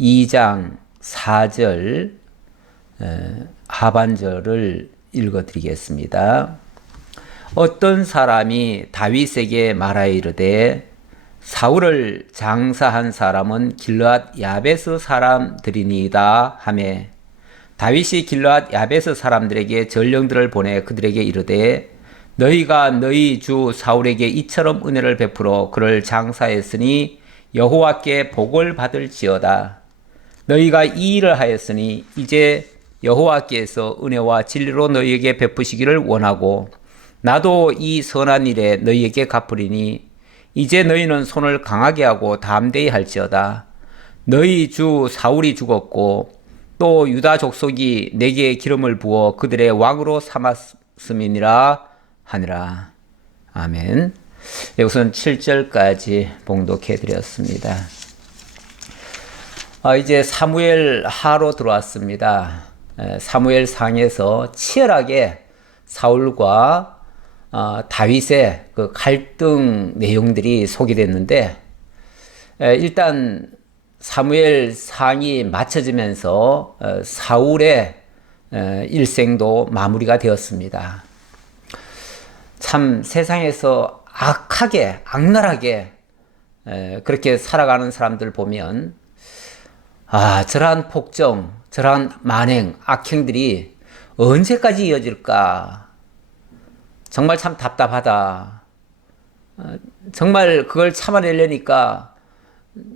2장 4절 하반절을 읽어드리겠습니다. 어떤 사람이 다윗에게 말하여 이르되 사울을 장사한 사람은 길르앗 야베스 사람들이니이다 하매 다윗이 길르앗 야베스 사람들에게 전령들을 보내 그들에게 이르되 너희가 너희 주 사울에게 이처럼 은혜를 베풀어 그를 장사했으니 여호와께 복을 받을지어다. 너희가 이 일을 하였으니 이제 여호와께서 은혜와 진리로 너희에게 베푸시기를 원하고 나도 이 선한 일에 너희에게 갚으리니 이제 너희는 손을 강하게 하고 담대히 할지어다. 너희 주 사울이 죽었고 또 유다 족속이 내게 기름을 부어 그들의 왕으로 삼았음이니라 하니라. 아멘. 우선 7절까지 봉독해 드렸습니다. 이제 사무엘 하로 들어왔습니다. 사무엘 상에서 치열하게 사울과 다윗의 그 갈등 내용들이 소개됐는데, 일단 사무엘 상이 마쳐지면서 사울의 일생도 마무리가 되었습니다. 참 세상에서 악하게 악랄하게 그렇게 살아가는 사람들 보면 저러한 폭정, 저러한 만행, 악행들이 언제까지 이어질까? 정말 참 답답하다. 정말 그걸 참아내려니까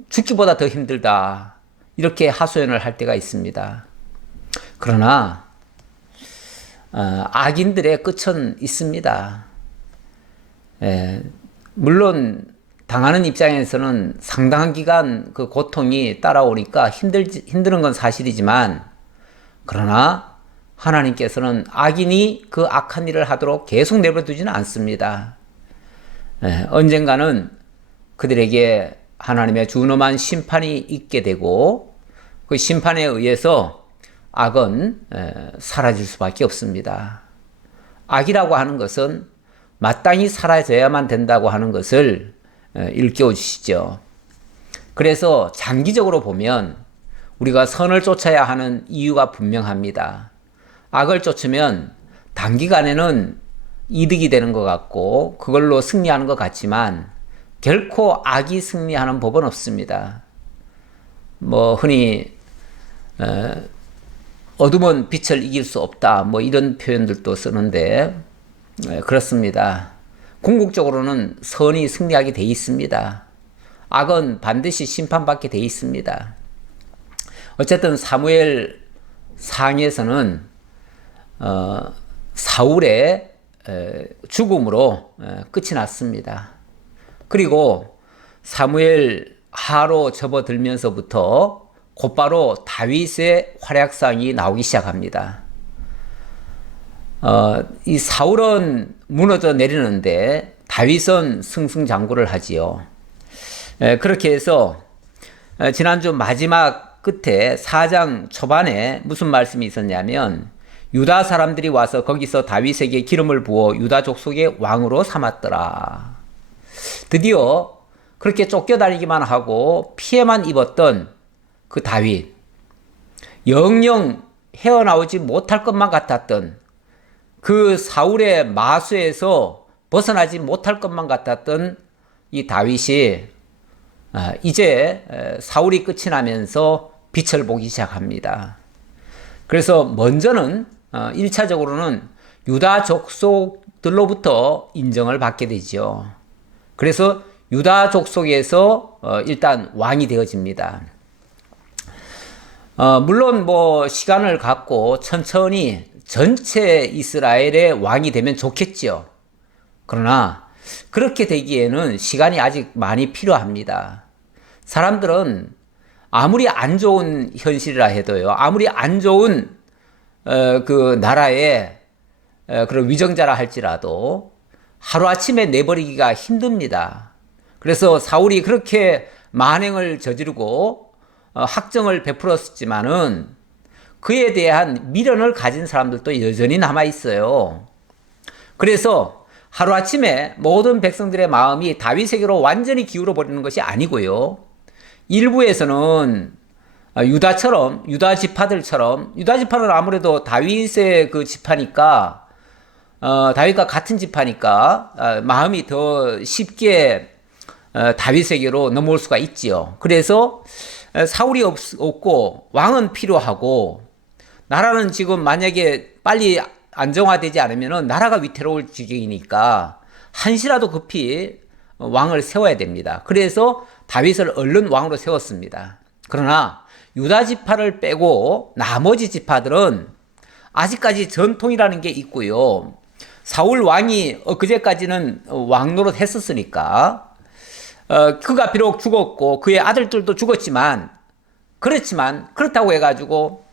죽기보다 더 힘들다. 이렇게 하소연을 할 때가 있습니다. 그러나 악인들의 끝은 있습니다. 물론 당하는 입장에서는 상당한 기간 그 고통이 따라오니까 힘드는 건 사실이지만, 그러나 하나님께서는 악인이 그 악한 일을 하도록 계속 내버려두지는 않습니다. 언젠가는 그들에게 하나님의 준엄한 심판이 있게 되고 그 심판에 의해서 악은 사라질 수밖에 없습니다. 악이라고 하는 것은 마땅히 사라져야만 된다고 하는 것을 일깨워 주시죠. 그래서 장기적으로 보면 우리가 선을 쫓아야 하는 이유가 분명합니다. 악을 쫓으면 단기간에는 이득이 되는 것 같고 그걸로 승리하는 것 같지만 결코 악이 승리하는 법은 없습니다. 흔히 어둠은 빛을 이길 수 없다, 이런 표현들도 쓰는데 그렇습니다. 궁극적으로는 선이 승리하게 돼 있습니다. 악은 반드시 심판받게 돼 있습니다. 어쨌든 사무엘 상에서는 사울의 죽음으로 끝이 났습니다. 그리고 사무엘 하로 접어들면서부터 곧바로 다윗의 활약상이 나오기 시작합니다. 이 사울은 무너져 내리는데 다윗은 승승장구를 하지요. 그렇게 해서 지난주 마지막 끝에 4장 초반에 무슨 말씀이 있었냐면 유다 사람들이 와서 거기서 다윗에게 기름을 부어 유다 족속의 왕으로 삼았더라. 드디어 그렇게 쫓겨다니기만 하고 피해만 입었던 그 다윗, 영영 헤어나오지 못할 것만 같았던 그 사울의 마수에서 벗어나지 못할 것만 같았던 이 다윗이 이제 사울이 끝이 나면서 빛을 보기 시작합니다. 그래서 먼저는 1차적으로는 유다 족속들로부터 인정을 받게 되죠. 그래서 유다 족속에서 일단 왕이 되어집니다. 물론 시간을 갖고 천천히 전체 이스라엘의 왕이 되면 좋겠죠. 그러나 그렇게 되기에는 시간이 아직 많이 필요합니다. 사람들은 아무리 안 좋은 현실이라 해도요, 아무리 안 좋은 그 나라의 그런 위정자라 할지라도 하루아침에 내버리기가 힘듭니다. 그래서 사울이 그렇게 만행을 저지르고 학정을 베풀었지만은 그에 대한 미련을 가진 사람들도 여전히 남아있어요. 그래서 하루아침에 모든 백성들의 마음이 다윗에게로 완전히 기울어 버리는 것이 아니고요. 일부에서는 유다처럼, 유다 지파들처럼, 유다 지파는 아무래도 다윗의 그 지파니까, 다윗과 같은 지파니까, 마음이 더 쉽게 다윗에게로 넘어올 수가 있지요. 그래서 사울이 없고 왕은 필요하고, 나라는 지금 만약에 빨리 안정화되지 않으면 나라가 위태로울 지경이니까 한시라도 급히 왕을 세워야 됩니다. 그래서 다윗을 얼른 왕으로 세웠습니다. 그러나 유다 지파를 빼고 나머지 지파들은 아직까지 전통이라는 게 있고요. 사울 왕이 그제까지는 왕 노릇 했었으니까 그가 비록 죽었고 그의 아들들도 죽었지만 그렇다고 해가지고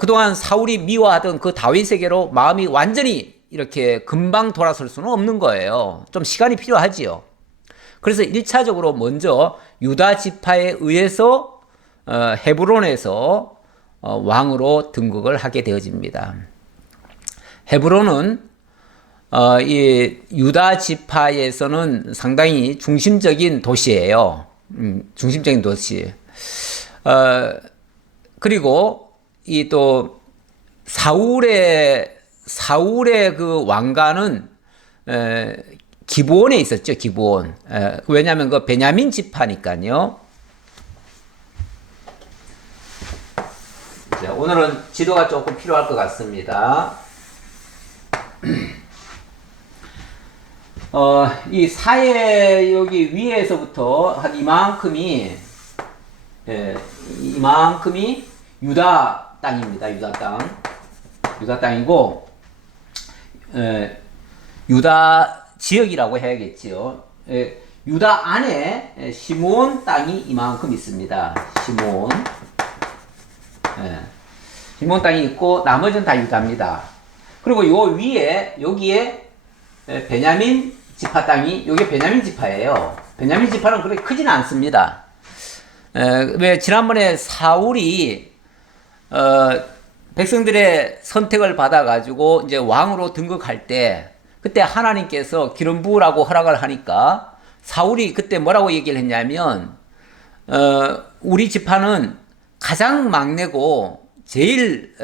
그동안 사울이 미워하던 그 다윗에게로 마음이 완전히 이렇게 금방 돌아설 수는 없는 거예요. 좀 시간이 필요하지요. 그래서 1차적으로 먼저 유다 지파에 의해서 헤브론에서 왕으로 등극을 하게 되어집니다. 헤브론은 이 유다 지파에서는 상당히 중심적인 도시예요. 중심적인 도시. 그리고 이 또 사울의 그 왕가는 기브온에 있었죠. 기브온. 왜냐하면 그 베냐민 지파니까요. 자, 오늘은 지도가 조금 필요할 것 같습니다. 이 사해 여기 위에서부터 한 이만큼이 유다 땅입니다. 유다 땅. 유다 땅이고 유다 지역이라고 해야겠지요. 유다 안에 시므온 땅이 이만큼 있습니다. 시므온 땅이 있고 나머지는 다 유다입니다. 그리고 요 위에 여기에 베냐민 지파 땅이 요게 베냐민 지파예요. 베냐민 지파는 그렇게 크지는 않습니다. 왜 지난번에 사울이 백성들의 선택을 받아가지고 이제 왕으로 등극할 때 그때 하나님께서 기름 부으라고 허락을 하니까 사울이 그때 뭐라고 얘기를 했냐면 우리 지파는 가장 막내고 제일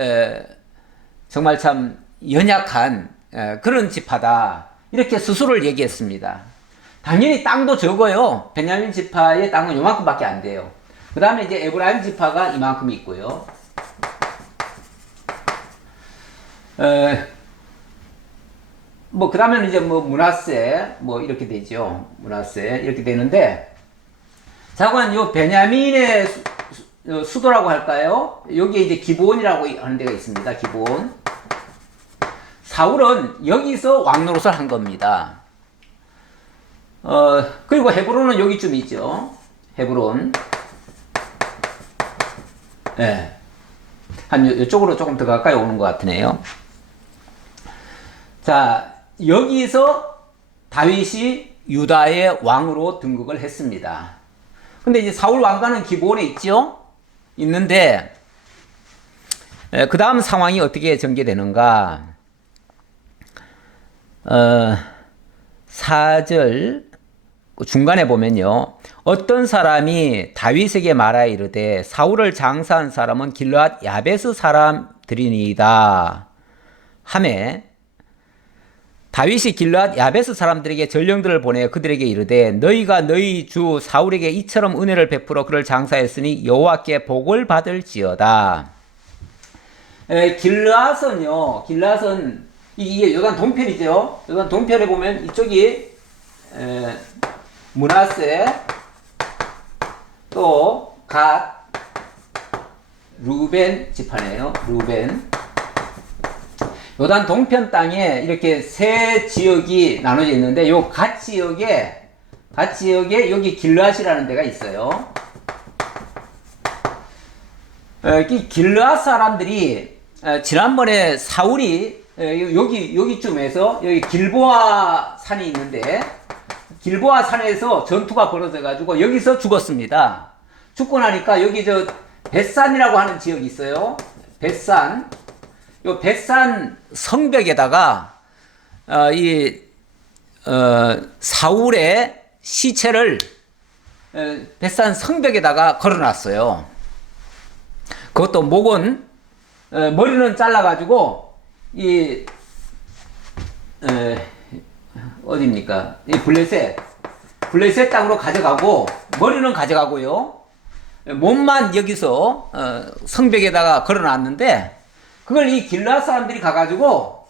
정말 참 연약한 그런 지파다 이렇게 스스로를 얘기했습니다. 당연히 땅도 적어요. 베냐민 지파의 땅은 요만큼밖에 안 돼요. 그 다음에 이제 에브라임 지파가 이만큼 있고요. 그 다음에는 이제 므낫세, 이렇게 되죠. 므낫세, 이렇게 되는데, 자, 그럼 요 베냐민의 수도라고 할까요? 여기에 이제 기브온이라고 하는 데가 있습니다. 기브온. 사울은 여기서 왕 노릇을 한 겁니다. 그리고 헤브론은 여기쯤 있죠. 헤브론. 예. 한 이쪽으로 조금 더 가까이 오는 것 같으네요. 자, 여기서 다윗이 유다의 왕으로 등극을 했습니다. 근데 이제 사울 왕가는 기브온에 있죠? 있는데, 그 다음 상황이 어떻게 전개되는가? 4절 중간에 보면요. 어떤 사람이 다윗에게 말하여 이르되 사울을 장사한 사람은 길르앗 야베스 사람들이니이다 하매 다윗이 길르앗 야베스 사람들에게 전령들을 보내 그들에게 이르되 너희가 너희 주 사울에게 이처럼 은혜를 베풀어 그를 장사했으니 여호와께 복을 받을지어다. 길르앗은 이게 요단 동편이죠. 요단 동편에 보면 이쪽이 므낫세 또 갓 루벤 지파네요. 루벤. 요단 동편 땅에 이렇게 세 지역이 나눠져 있는데 요 갓 지역에 여기 길르앗이라는 데가 있어요. 이 길르앗 사람들이 지난번에 사울이 여기쯤에서 여기 길보아 산이 있는데 길보아 산에서 전투가 벌어져가지고 여기서 죽었습니다. 죽고 나니까 여기 벳산이라고 하는 지역이 있어요. 벳산. 요 벳산 성벽에다가 사울의 시체를 벳산 성벽에다가 걸어놨어요. 그것도 목은 머리는 잘라가지고 이 어디입니까? 이 블레셋 땅으로 가져가고 머리는 가져가고요. 몸만 여기서 성벽에다가 걸어놨는데 그걸 이 길르앗 사람들이 가가지고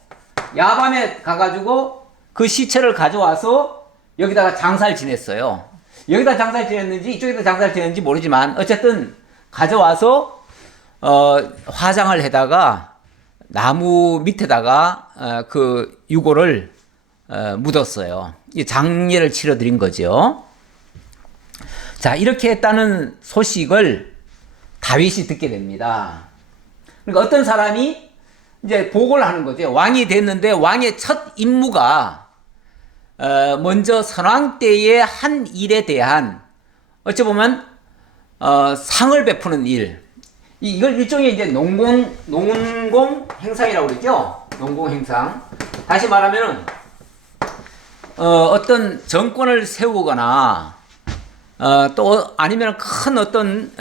야밤에 가가지고 그 시체를 가져와서 여기다가 장사를 지냈어요. 여기다 장사를 지냈는지 이쪽에다 장사를 지냈는지 모르지만 어쨌든 가져와서 화장을 해다가 나무 밑에다가 그 유골을 묻었어요. 이 장례를 치러드린 거죠. 자, 이렇게 했다는 소식을 다윗이 듣게 됩니다. 그러니까 어떤 사람이 이제 보고를 하는 거죠. 왕이 됐는데 왕의 첫 임무가 먼저 선왕 때의 한 일에 대한 어찌 보면 상을 베푸는 일. 이걸 일종의 이제 농공 행상이라고 그러죠. 농공 행상. 다시 말하면 어떤 정권을 세우거나 또 아니면 큰 어떤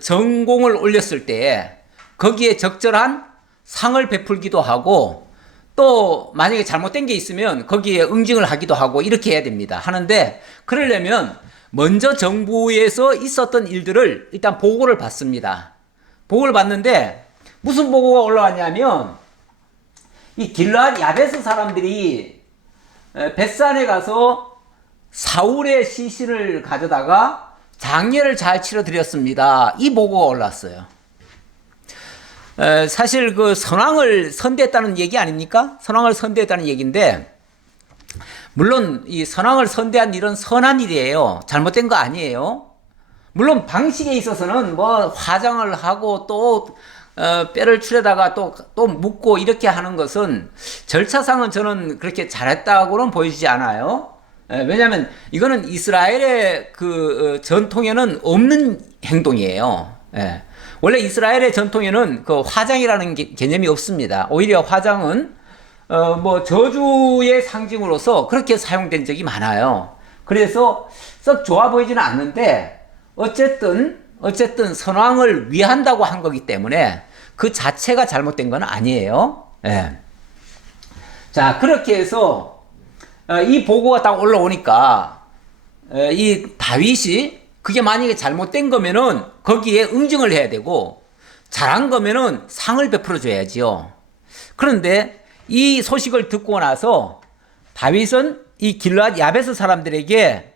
전공을 올렸을 때 거기에 적절한 상을 베풀기도 하고 또 만약에 잘못된 게 있으면 거기에 응징을 하기도 하고 이렇게 해야 됩니다. 하는데 그러려면 먼저 정부에서 있었던 일들을 일단 보고를 받습니다. 보고를 받는데 무슨 보고가 올라왔냐면 이 길르앗 야베스 사람들이 벳산에 가서 사울의 시신을 가져다가 장례를 잘 치러드렸습니다. 이 보고가 올라왔어요. 사실 그 선왕을 선대했다는 얘기 아닙니까? 선왕을 선대했다는 얘기인데 물론 이 선왕을 선대한 일은 선한 일이에요. 잘못된 거 아니에요. 물론 방식에 있어서는 뭐 화장을 하고 또 뼈를 추려다가 또 묻고 이렇게 하는 것은 절차상은 저는 그렇게 잘했다고는 보여지지 않아요. 왜냐하면 이거는 이스라엘의 그 전통에는 없는 행동이에요. 원래 이스라엘의 전통에는 그 화장이라는 개념이 없습니다. 오히려 화장은 뭐 저주의 상징으로서 그렇게 사용된 적이 많아요. 그래서 썩 좋아 보이지는 않는데 어쨌든 선왕을 위한다고 한 거기 때문에 그 자체가 잘못된 건 아니에요. 자, 그렇게 해서 이 보고가 딱 올라오니까 이 다윗이 그게 만약에 잘못된 거면은 거기에 응징을 해야 되고 잘한 거면은 상을 베풀어 줘야지요. 그런데 이 소식을 듣고 나서 다윗은 이 길르앗 야베스 사람들에게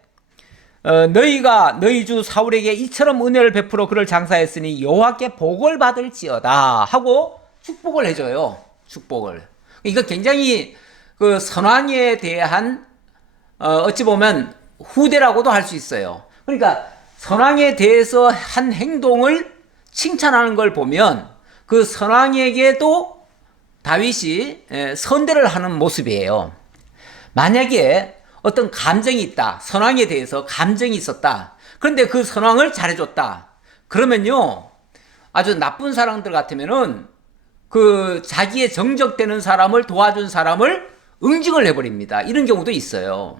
너희가 너희 주 사울에게 이처럼 은혜를 베풀어 그를 장사했으니 여호와께 복을 받을지어다 하고 축복을 해줘요. 축복을. 이거 굉장히 그 선왕에 대한 어찌 보면 후대라고도 할 수 있어요. 그러니까 선왕에 대해서 한 행동을 칭찬하는 걸 보면 그 선왕에게도 다윗이 선대를 하는 모습이에요. 만약에 어떤 감정이 있다. 선왕에 대해서 감정이 있었다. 그런데 그 선왕을 잘해줬다. 그러면요, 아주 나쁜 사람들 같으면은 그 자기의 정적되는 사람을 도와준 사람을 응징을 해버립니다. 이런 경우도 있어요.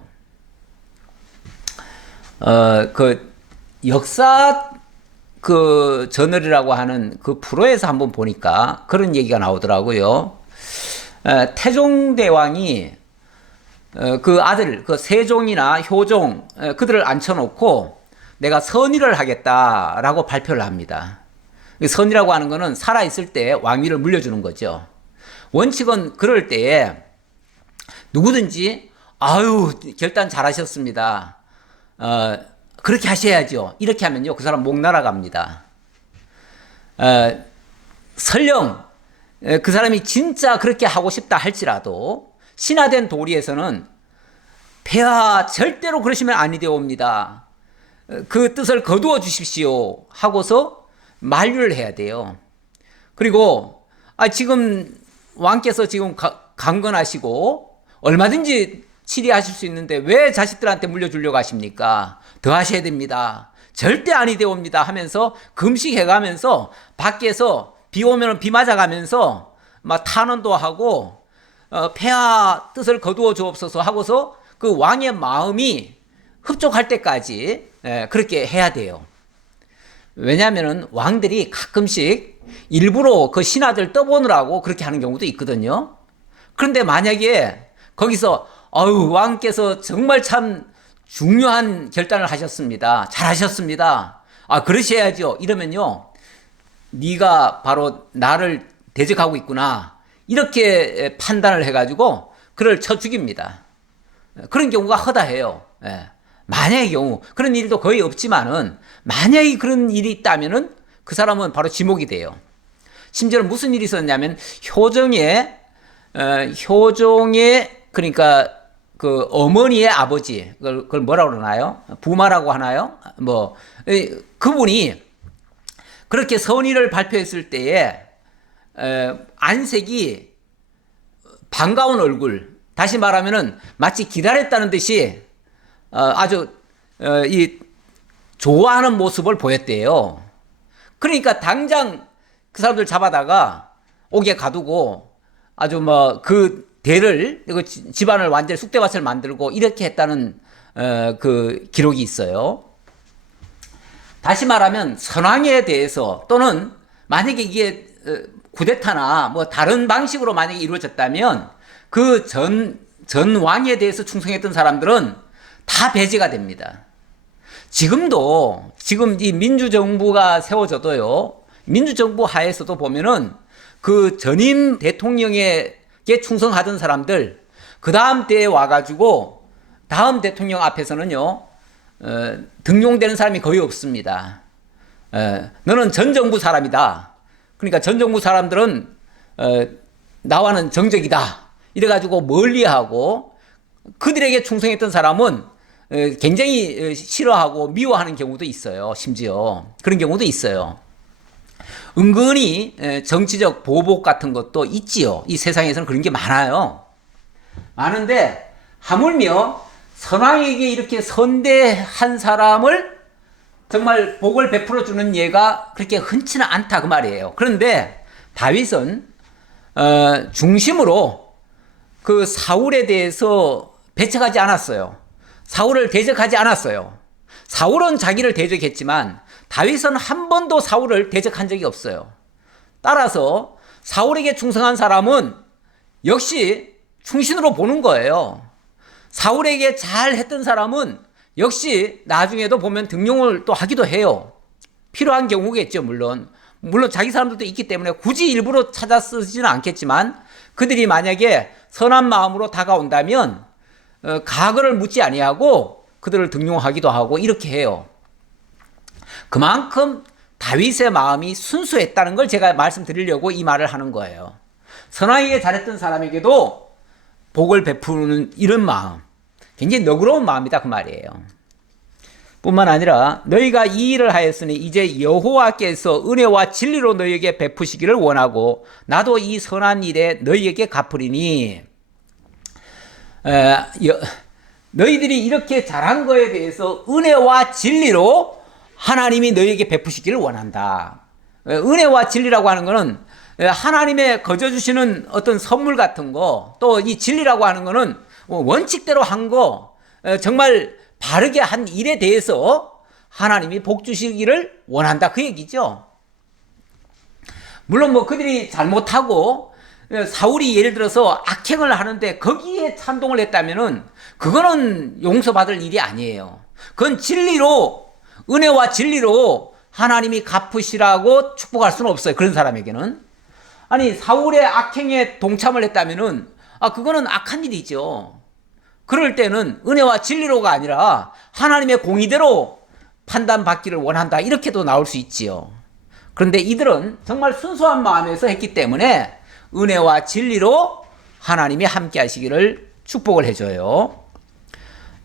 그 역사 그 저널이라고 하는 그 프로에서 한번 보니까 그런 얘기가 나오더라고요. 태종대왕이 그 아들, 그 세종이나 효종, 그들을 앉혀놓고 내가 선의를 하겠다라고 발표를 합니다. 선의라고 하는 거는 살아있을 때 왕위를 물려주는 거죠. 원칙은 그럴 때에 누구든지, 아유, 결단 잘하셨습니다. 그렇게 하셔야죠. 이렇게 하면요, 그 사람 목 날아갑니다. 설령 그 사람이 진짜 그렇게 하고 싶다 할지라도 신화된 도리에서는 폐하 절대로 그러시면 아니되옵니다. 그 뜻을 거두어 주십시오 하고서 만류를 해야 돼요. 그리고 지금 왕께서 지금 강건하시고 얼마든지 치리하실 수 있는데 왜 자식들한테 물려주려고 하십니까? 더 하셔야 됩니다. 절대 아니되옵니다 하면서 금식해가면서 밖에서 비 오면 비 맞아가면서 막 탄원도 하고 폐하 뜻을 거두어 주옵소서 하고서 그 왕의 마음이 흡족할 때까지 그렇게 해야 돼요. 왜냐하면 왕들이 가끔씩 일부러 그 신하들 떠보느라고 그렇게 하는 경우도 있거든요. 그런데 만약에 거기서 왕께서 정말 참 중요한 결단을 하셨습니다. 잘하셨습니다. 그러셔야죠. 이러면요, 네가 바로 나를 대적하고 있구나, 이렇게 판단을 해가지고 그를 쳐 죽입니다. 그런 경우가 허다해요. 만약의 경우, 그런 일도 거의 없지만은 만약에 그런 일이 있다면은 그 사람은 바로 지목이 돼요. 심지어는 무슨 일이 있었냐면 효종의 그러니까 그 어머니의 아버지, 그걸 뭐라고 그러나요? 부마라고 하나요? 그분이 그렇게 선의를 발표했을 때에 안색이 반가운 얼굴, 다시 말하면은 마치 기다렸다는 듯이 아주 이 좋아하는 모습을 보였대요. 그러니까 당장 그 사람들 잡아다가 옥에 가두고 아주 그 대를, 그 집안을 완전히 쑥대밭을 만들고 이렇게 했다는 그 기록이 있어요. 다시 말하면 선왕에 대해서, 또는 만약에 이게 쿠데타나 다른 방식으로 만약에 이루어졌다면 그 전 왕에 대해서 충성했던 사람들은 다 배제가 됩니다. 지금 이 민주정부가 세워져도요, 민주정부 하에서도 보면은 그 전임 대통령에게 충성하던 사람들, 그 다음 때에 와가지고 다음 대통령 앞에서는요, 등용되는 사람이 거의 없습니다. 너는 전 정부 사람이다. 그러니까 전 정부 사람들은 나와는 정적이다, 이래가지고 멀리하고, 그들에게 충성했던 사람은 굉장히 싫어하고 미워하는 경우도 있어요. 심지어 그런 경우도 있어요. 은근히 정치적 보복 같은 것도 있지요. 이 세상에서는 그런 게 많아요. 많은데 하물며 선왕에게 이렇게 선대한 사람을 정말 복을 베풀어 주는 예가 그렇게 흔치는 않다, 그 말이에요. 그런데 다윗은 중심으로 그 사울에 대해서 배척하지 않았어요. 사울을 대적하지 않았어요. 사울은 자기를 대적했지만 다윗은 한 번도 사울을 대적한 적이 없어요. 따라서 사울에게 충성한 사람은 역시 충신으로 보는 거예요. 사울에게 잘 했던 사람은 역시 나중에도 보면 등용을 또 하기도 해요. 필요한 경우겠죠, 물론. 물론 자기 사람들도 있기 때문에 굳이 일부러 찾아 쓰지는 않겠지만, 그들이 만약에 선한 마음으로 다가온다면 가거를 묻지 아니하고 그들을 등용하기도 하고 이렇게 해요. 그만큼 다윗의 마음이 순수했다는 걸 제가 말씀드리려고 이 말을 하는 거예요. 선왕에게 잘했던 사람에게도 복을 베푸는 이런 마음, 굉장히 너그러운 마음이다, 그 말이에요. 뿐만 아니라 너희가 이 일을 하였으니 이제 여호와께서 은혜와 진리로 너희에게 베푸시기를 원하고 나도 이 선한 일에 너희에게 갚으리니, 너희들이 이렇게 잘한 거에 대해서 은혜와 진리로 하나님이 너희에게 베푸시기를 원한다. 은혜와 진리라고 하는 거는 하나님의 거저 주시는 어떤 선물 같은 거, 또 이 진리라고 하는 거는 원칙대로 한 거, 정말 바르게 한 일에 대해서 하나님이 복 주시기를 원한다, 그 얘기죠. 물론 그들이 잘못하고 사울이 예를 들어서 악행을 하는데 거기에 찬동을 했다면은 그거는 용서받을 일이 아니에요. 그건 진리로, 은혜와 진리로 하나님이 갚으시라고 축복할 수는 없어요, 그런 사람에게는. 아니, 사울의 악행에 동참을 했다면은 그거는 악한 일이죠. 그럴 때는 은혜와 진리로가 아니라 하나님의 공의대로 판단받기를 원한다, 이렇게도 나올 수 있지요. 그런데 이들은 정말 순수한 마음에서 했기 때문에 은혜와 진리로 하나님이 함께 하시기를 축복을 해줘요.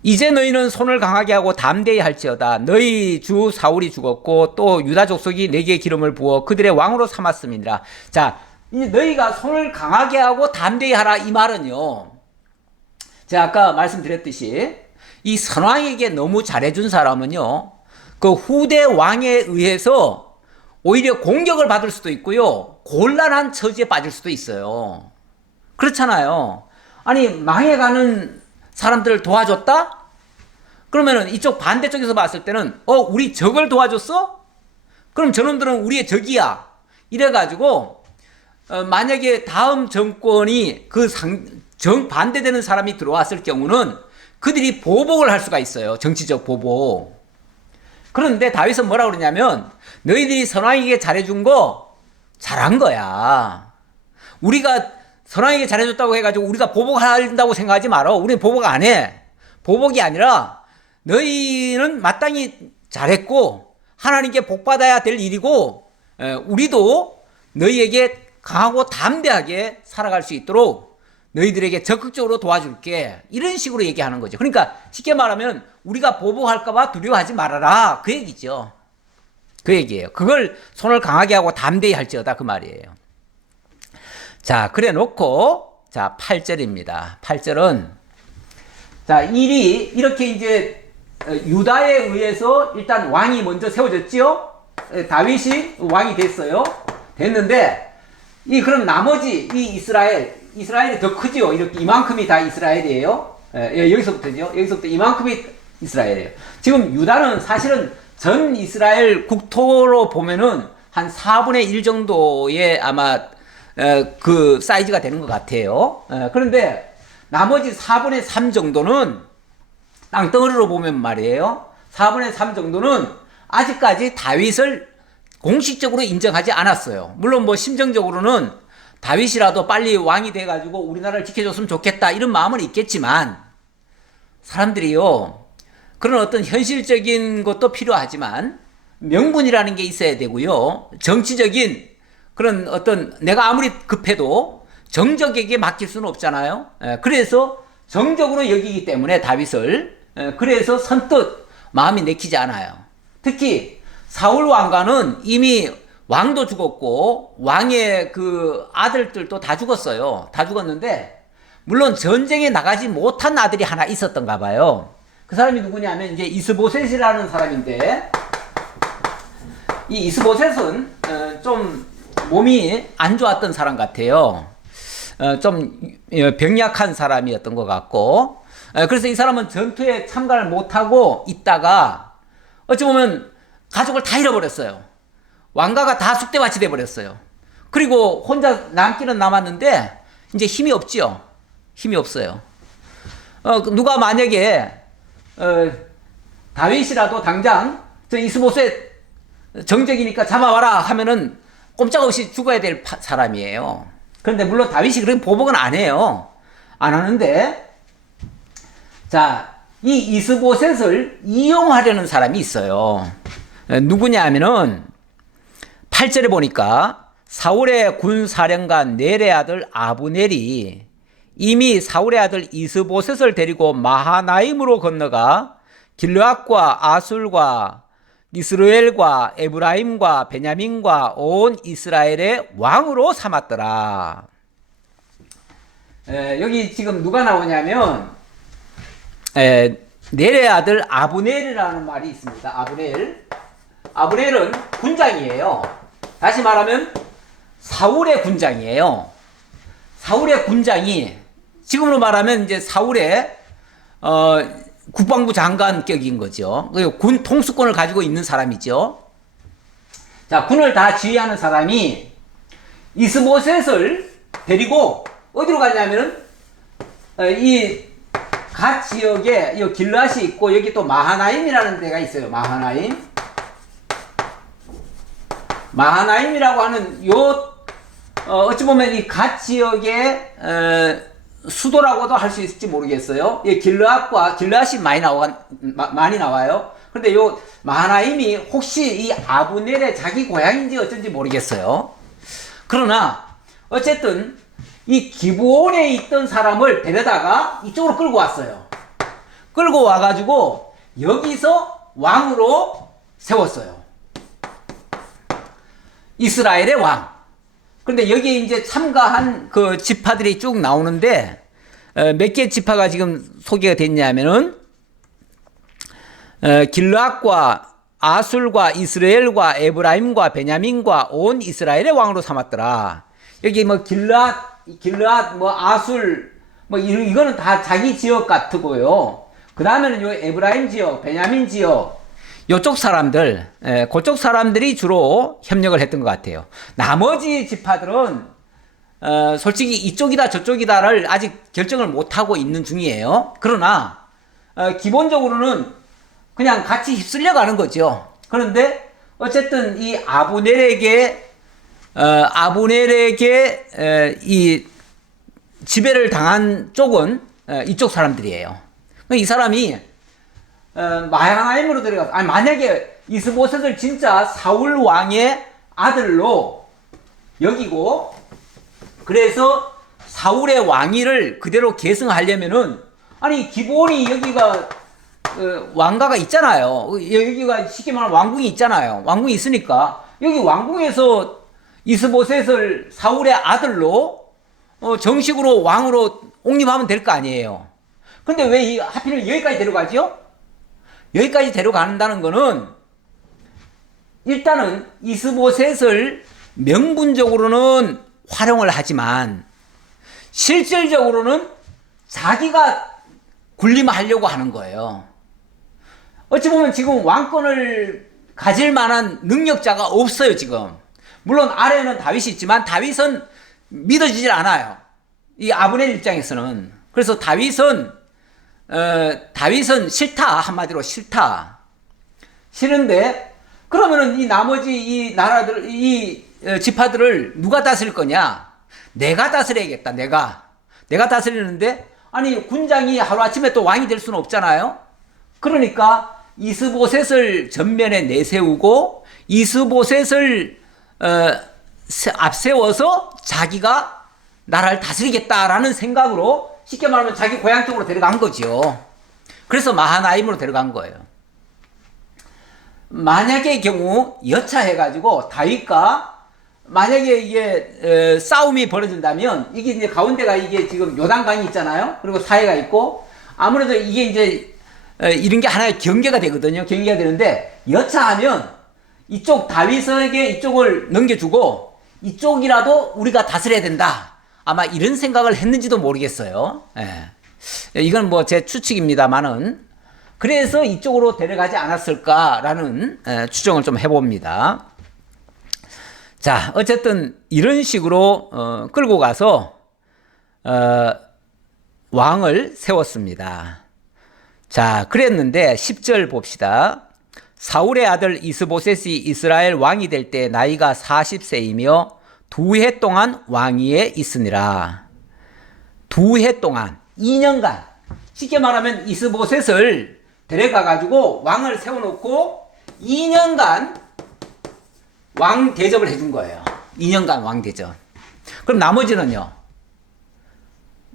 이제 너희는 손을 강하게 하고 담대히 할지어다. 너희 주 사울이 죽었고 또 유다 족속이 내게 기름을 부어 그들의 왕으로 삼았음이니라. 자, 너희가 손을 강하게 하고 담대히 하라, 이 말은요, 제가 아까 말씀드렸듯이 이 선왕에게 너무 잘해준 사람은요, 그 후대 왕에 의해서 오히려 공격을 받을 수도 있고요, 곤란한 처지에 빠질 수도 있어요. 그렇잖아요. 아니, 망해가는 사람들을 도와줬다? 그러면은 이쪽 반대쪽에서 봤을 때는 우리 적을 도와줬어? 그럼 저놈들은 우리의 적이야. 이래가지고 만약에 다음 정권이 반대되는 사람이 들어왔을 경우는 그들이 보복을 할 수가 있어요. 정치적 보복. 그런데 다윗은 뭐라고 그러냐면 너희들이 선왕에게 잘해준 거 잘한 거야. 우리가 선왕에게 잘해줬다고 해가지고 우리가 보복한다고 생각하지 말어. 우리는 보복 안 해. 보복이 아니라 너희는 마땅히 잘했고 하나님께 복받아야 될 일이고 우리도 너희에게 강하고 담대하게 살아갈 수 있도록 너희들에게 적극적으로 도와줄게. 이런 식으로 얘기하는 거죠. 그러니까 쉽게 말하면 우리가 보복할까봐 두려워하지 말아라. 그 얘기죠. 그 얘기예요. 그걸 손을 강하게 하고 담대히 할지어다. 그 말이에요. 자, 그래 놓고, 자, 8절입니다. 8절은, 자, 일이 이렇게 이제 유다에 의해서 일단 왕이 먼저 세워졌지요? 다윗이 왕이 됐어요. 됐는데, 그럼 나머지 이스라엘이 더 크지요? 이렇게 이만큼이 다 이스라엘이에요. 여기서부터죠. 여기서부터 이만큼이 이스라엘이에요. 지금 유다는 사실은 전 이스라엘 국토로 보면은 한 4분의 1 정도의 아마 그 사이즈가 되는 것 같아요. 그런데 나머지 4분의 3 정도는 땅덩어리로 보면 말이에요. 4분의 3 정도는 아직까지 다윗을 공식적으로 인정하지 않았어요. 물론 뭐 심정적으로는 다윗이라도 빨리 왕이 돼가지고 우리나라를 지켜줬으면 좋겠다 이런 마음은 있겠지만 사람들이요 그런 어떤 현실적인 것도 필요하지만 명분이라는 게 있어야 되고요. 정치적인 그런 어떤 내가 아무리 급해도 정적에게 맡길 수는 없잖아요. 그래서 정적으로 여기기 때문에 다윗을 그래서 선뜻 마음이 내키지 않아요. 특히 사울 왕가는 이미 왕도 죽었고 왕의 그 아들들도 다 죽었어요. 다 죽었는데 물론 전쟁에 나가지 못한 아들이 하나 있었던가 봐요. 그 사람이 누구냐면 이제 이스보셋이라는 사람인데 이 이스보셋은 좀 몸이 안 좋았던 사람 같아요. 좀 병약한 사람이었던 것 같고 그래서 이 사람은 전투에 참가를 못하고 있다가 어찌 보면 가족을 다 잃어버렸어요. 왕가가 다 쑥대밭이 돼버렸어요. 그리고 혼자 남기는 남았는데 이제 힘이 없지요. 힘이 없어요. 누가 만약에 다윗이라도 당장 저 이스보셋 정적이니까 잡아와라 하면은 꼼짝없이 죽어야 될 사람이에요. 그런데 물론 다윗이 그런 보복은 안 해요. 안 하는데 자, 이 이스보셋을 이용하려는 사람이 있어요. 누구냐 하면은 8절에 보니까 사울의 군사령관 넬의 아들 아브넬이 이미 사울의 아들 이스보셋을 데리고 마하나임으로 건너가 길르앗과 아술과 이스라엘과 에브라임과 베냐민과 온 이스라엘의 왕으로 삼았더라. 여기 지금 누가 나오냐면 넬의 아들 아브넬이라는 말이 있습니다. 아브넬은 군장이에요. 다시 말하면 사울의 군장이에요. 사울의 군장이 지금으로 말하면 이제 사울의 국방부 장관격인 거죠. 군 통수권을 가지고 있는 사람이죠. 자, 군을 다 지휘하는 사람이 이스보셋을 데리고 어디로 가냐면은 이 갓 지역에 이 길르앗이 있고 여기 또 마하나임이라는 데가 있어요. 마하나임이라고 하는 요 어찌 보면 이 갓 지역의 수도라고도 할 수 있을지 모르겠어요. 이 길르앗이 많이 나와요. 그런데 요 마하나임이 혹시 이 아브넬의 자기 고향인지 어쩐지 모르겠어요. 그러나 어쨌든 이 기브온에 있던 사람을 데려다가 이쪽으로 끌고 왔어요. 끌고 와가지고 여기서 왕으로 세웠어요. 이스라엘의 왕. 그런데 여기에 이제 참가한 그 지파들이 쭉 나오는데 몇 개 지파가 지금 소개가 됐냐면은 길르앗과 아술과 이스라엘과 에브라임과 베냐민과 온 이스라엘의 왕으로 삼았더라. 여기 뭐 길르앗 뭐 아술 뭐 이거는 다 자기 지역 같고요. 그 다음에는 요 에브라임 지역, 베냐민 지역, 요쪽 사람들, 그쪽 사람들이 주로 협력을 했던 것 같아요. 나머지 지파들은 솔직히 이쪽이다 저쪽이다를 아직 결정을 못하고 있는 중이에요. 그러나 기본적으로는 그냥 같이 휩쓸려 가는 거죠. 그런데 어쨌든 이 아브넬에게 이 지배를 당한 쪽은 이쪽 사람들이에요. 이 사람이 마하나임으로 들어가서, 아니 만약에 이스보셋을 진짜 사울 왕의 아들로 여기고, 그래서 사울의 왕위를 그대로 계승하려면은, 아니 기본이 여기가 왕가가 있잖아요. 여기가 쉽게 말하면 왕궁이 있잖아요. 왕궁이 있으니까 여기 왕궁에서 이스보셋을 사울의 아들로 정식으로 왕으로 옹립하면 될 거 아니에요. 근데 왜 하필 여기까지 데려가죠? 여기까지 데려간다는 거는 일단은 이스보셋을 명분적으로는 활용을 하지만 실질적으로는 자기가 군림하려고 하는 거예요. 어찌 보면 지금 왕권을 가질 만한 능력자가 없어요, 지금. 물론 아래에는 다윗이 있지만 다윗은 믿어지질 않아요. 이 아브넬 입장에서는. 그래서 다윗은 싫다. 한마디로 싫다. 싫은데, 그러면은 이 나머지 이 나라들, 이 지파들을 누가 다스릴 거냐? 내가 다스려야겠다, 내가 다스리는데, 아니, 군장이 하루아침에 또 왕이 될 수는 없잖아요? 그러니까, 이스보셋을 전면에 내세우고, 이스보셋을, 앞세워서 자기가 나라를 다스리겠다라는 생각으로 쉽게 말하면 자기 고향 쪽으로 데려간 거죠. 그래서 마하나임으로 데려간 거예요. 만약의 경우 여차해가지고 다윗과 만약에 이게 싸움이 벌어진다면, 이게 이제 가운데가 이게 지금 요단강이 있잖아요. 그리고 사해가 있고, 아무래도 이게 이제 이런 게 하나의 경계가 되거든요. 경계가 되는데 여차하면 이쪽 다윗에게 이쪽을 넘겨주고 이쪽이라도 우리가 다스려야 된다. 아마 이런 생각을 했는지도 모르겠어요. 이건 뭐 제 추측입니다만은, 그래서 이쪽으로 데려가지 않았을까라는 추정을 좀 해봅니다. 자, 어쨌든 이런 식으로 끌고 가서 왕을 세웠습니다. 자, 그랬는데 10절 봅시다. 사울의 아들 이스보셋이 이스라엘 왕이 될 때 나이가 40세이며 2해 동안 왕위에 있으니라. 2해 동안, 2년간. 쉽게 말하면 이스보셋을 데려가가지고 왕을 세워놓고 2년간 왕 대접을 해준 거예요. 2년간 왕 대접. 그럼 나머지는요?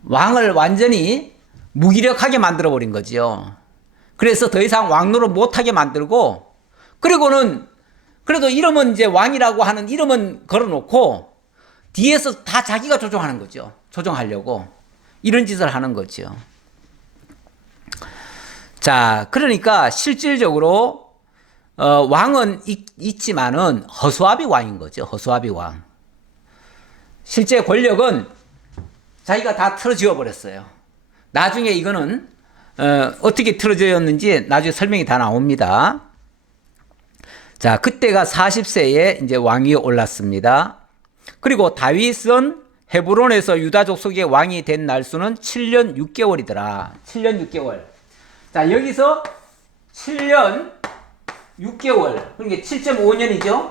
왕을 완전히 무기력하게 만들어버린 거죠. 그래서 더 이상 왕노릇 못하게 만들고, 그리고는 그래도 이름은 이제 왕이라고 하는 이름은 걸어놓고 뒤에서 다 자기가 조종하는 거죠. 조종하려고. 이런 짓을 하는 거죠. 자, 그러니까 실질적으로 왕은 있지만은 허수아비 왕인 거죠. 허수아비 왕. 실제 권력은 자기가 다 틀어지어 버렸어요. 나중에 이거는 어떻게 틀어졌는지 나중에 설명이 다 나옵니다. 자, 그때가 40세에 이제 왕위에 올랐습니다. 그리고 다윗은 헤브론에서 유다 족속의 왕이 된 날수는 7년 6개월이더라. 7년 6개월. 자, 여기서 7년 6개월. 그러니까 7.5년이죠.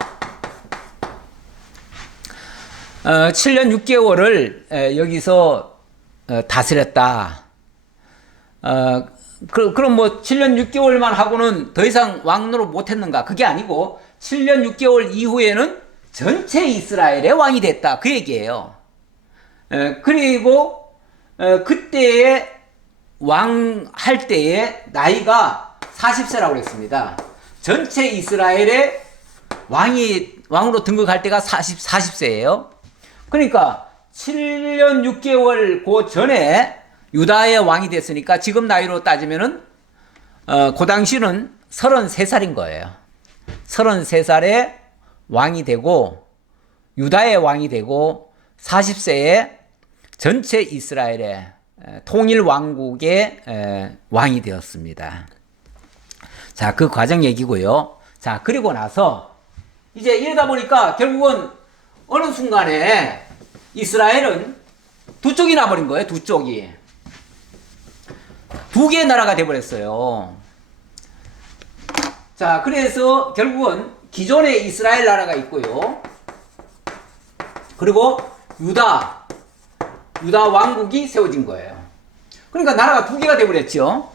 7년 6개월을 여기서 다스렸다. 그럼 뭐 7년 6개월만 하고는 더 이상 왕노릇 못했는가? 그게 아니고 7년 6개월 이후에는 전체 이스라엘의 왕이 됐다. 그 얘기예요. 그리고 그때의 왕 할 때의 나이가 40세라고 그랬습니다. 전체 이스라엘의 왕으로 등극할 때가 40세예요. 그러니까 7년 6개월 그 전에 유다의 왕이 됐으니까 지금 나이로 따지면은 그 당시는 33살인 거예요. 33살에 왕이 되고 유다의 왕이 되고 40세에 전체 이스라엘의 통일 왕국의 왕이 되었습니다. 자, 그 과정 얘기고요. 자, 그리고 나서 이제 이러다 보니까 결국은 어느 순간에 이스라엘은 두 쪽이 나버린 거예요. 두 쪽이. 두 개의 나라가 돼버렸어요. 자, 그래서 결국은 기존의 이스라엘 나라가 있고요. 그리고 유다 왕국이 세워진 거예요. 그러니까 나라가 두 개가 돼버렸죠.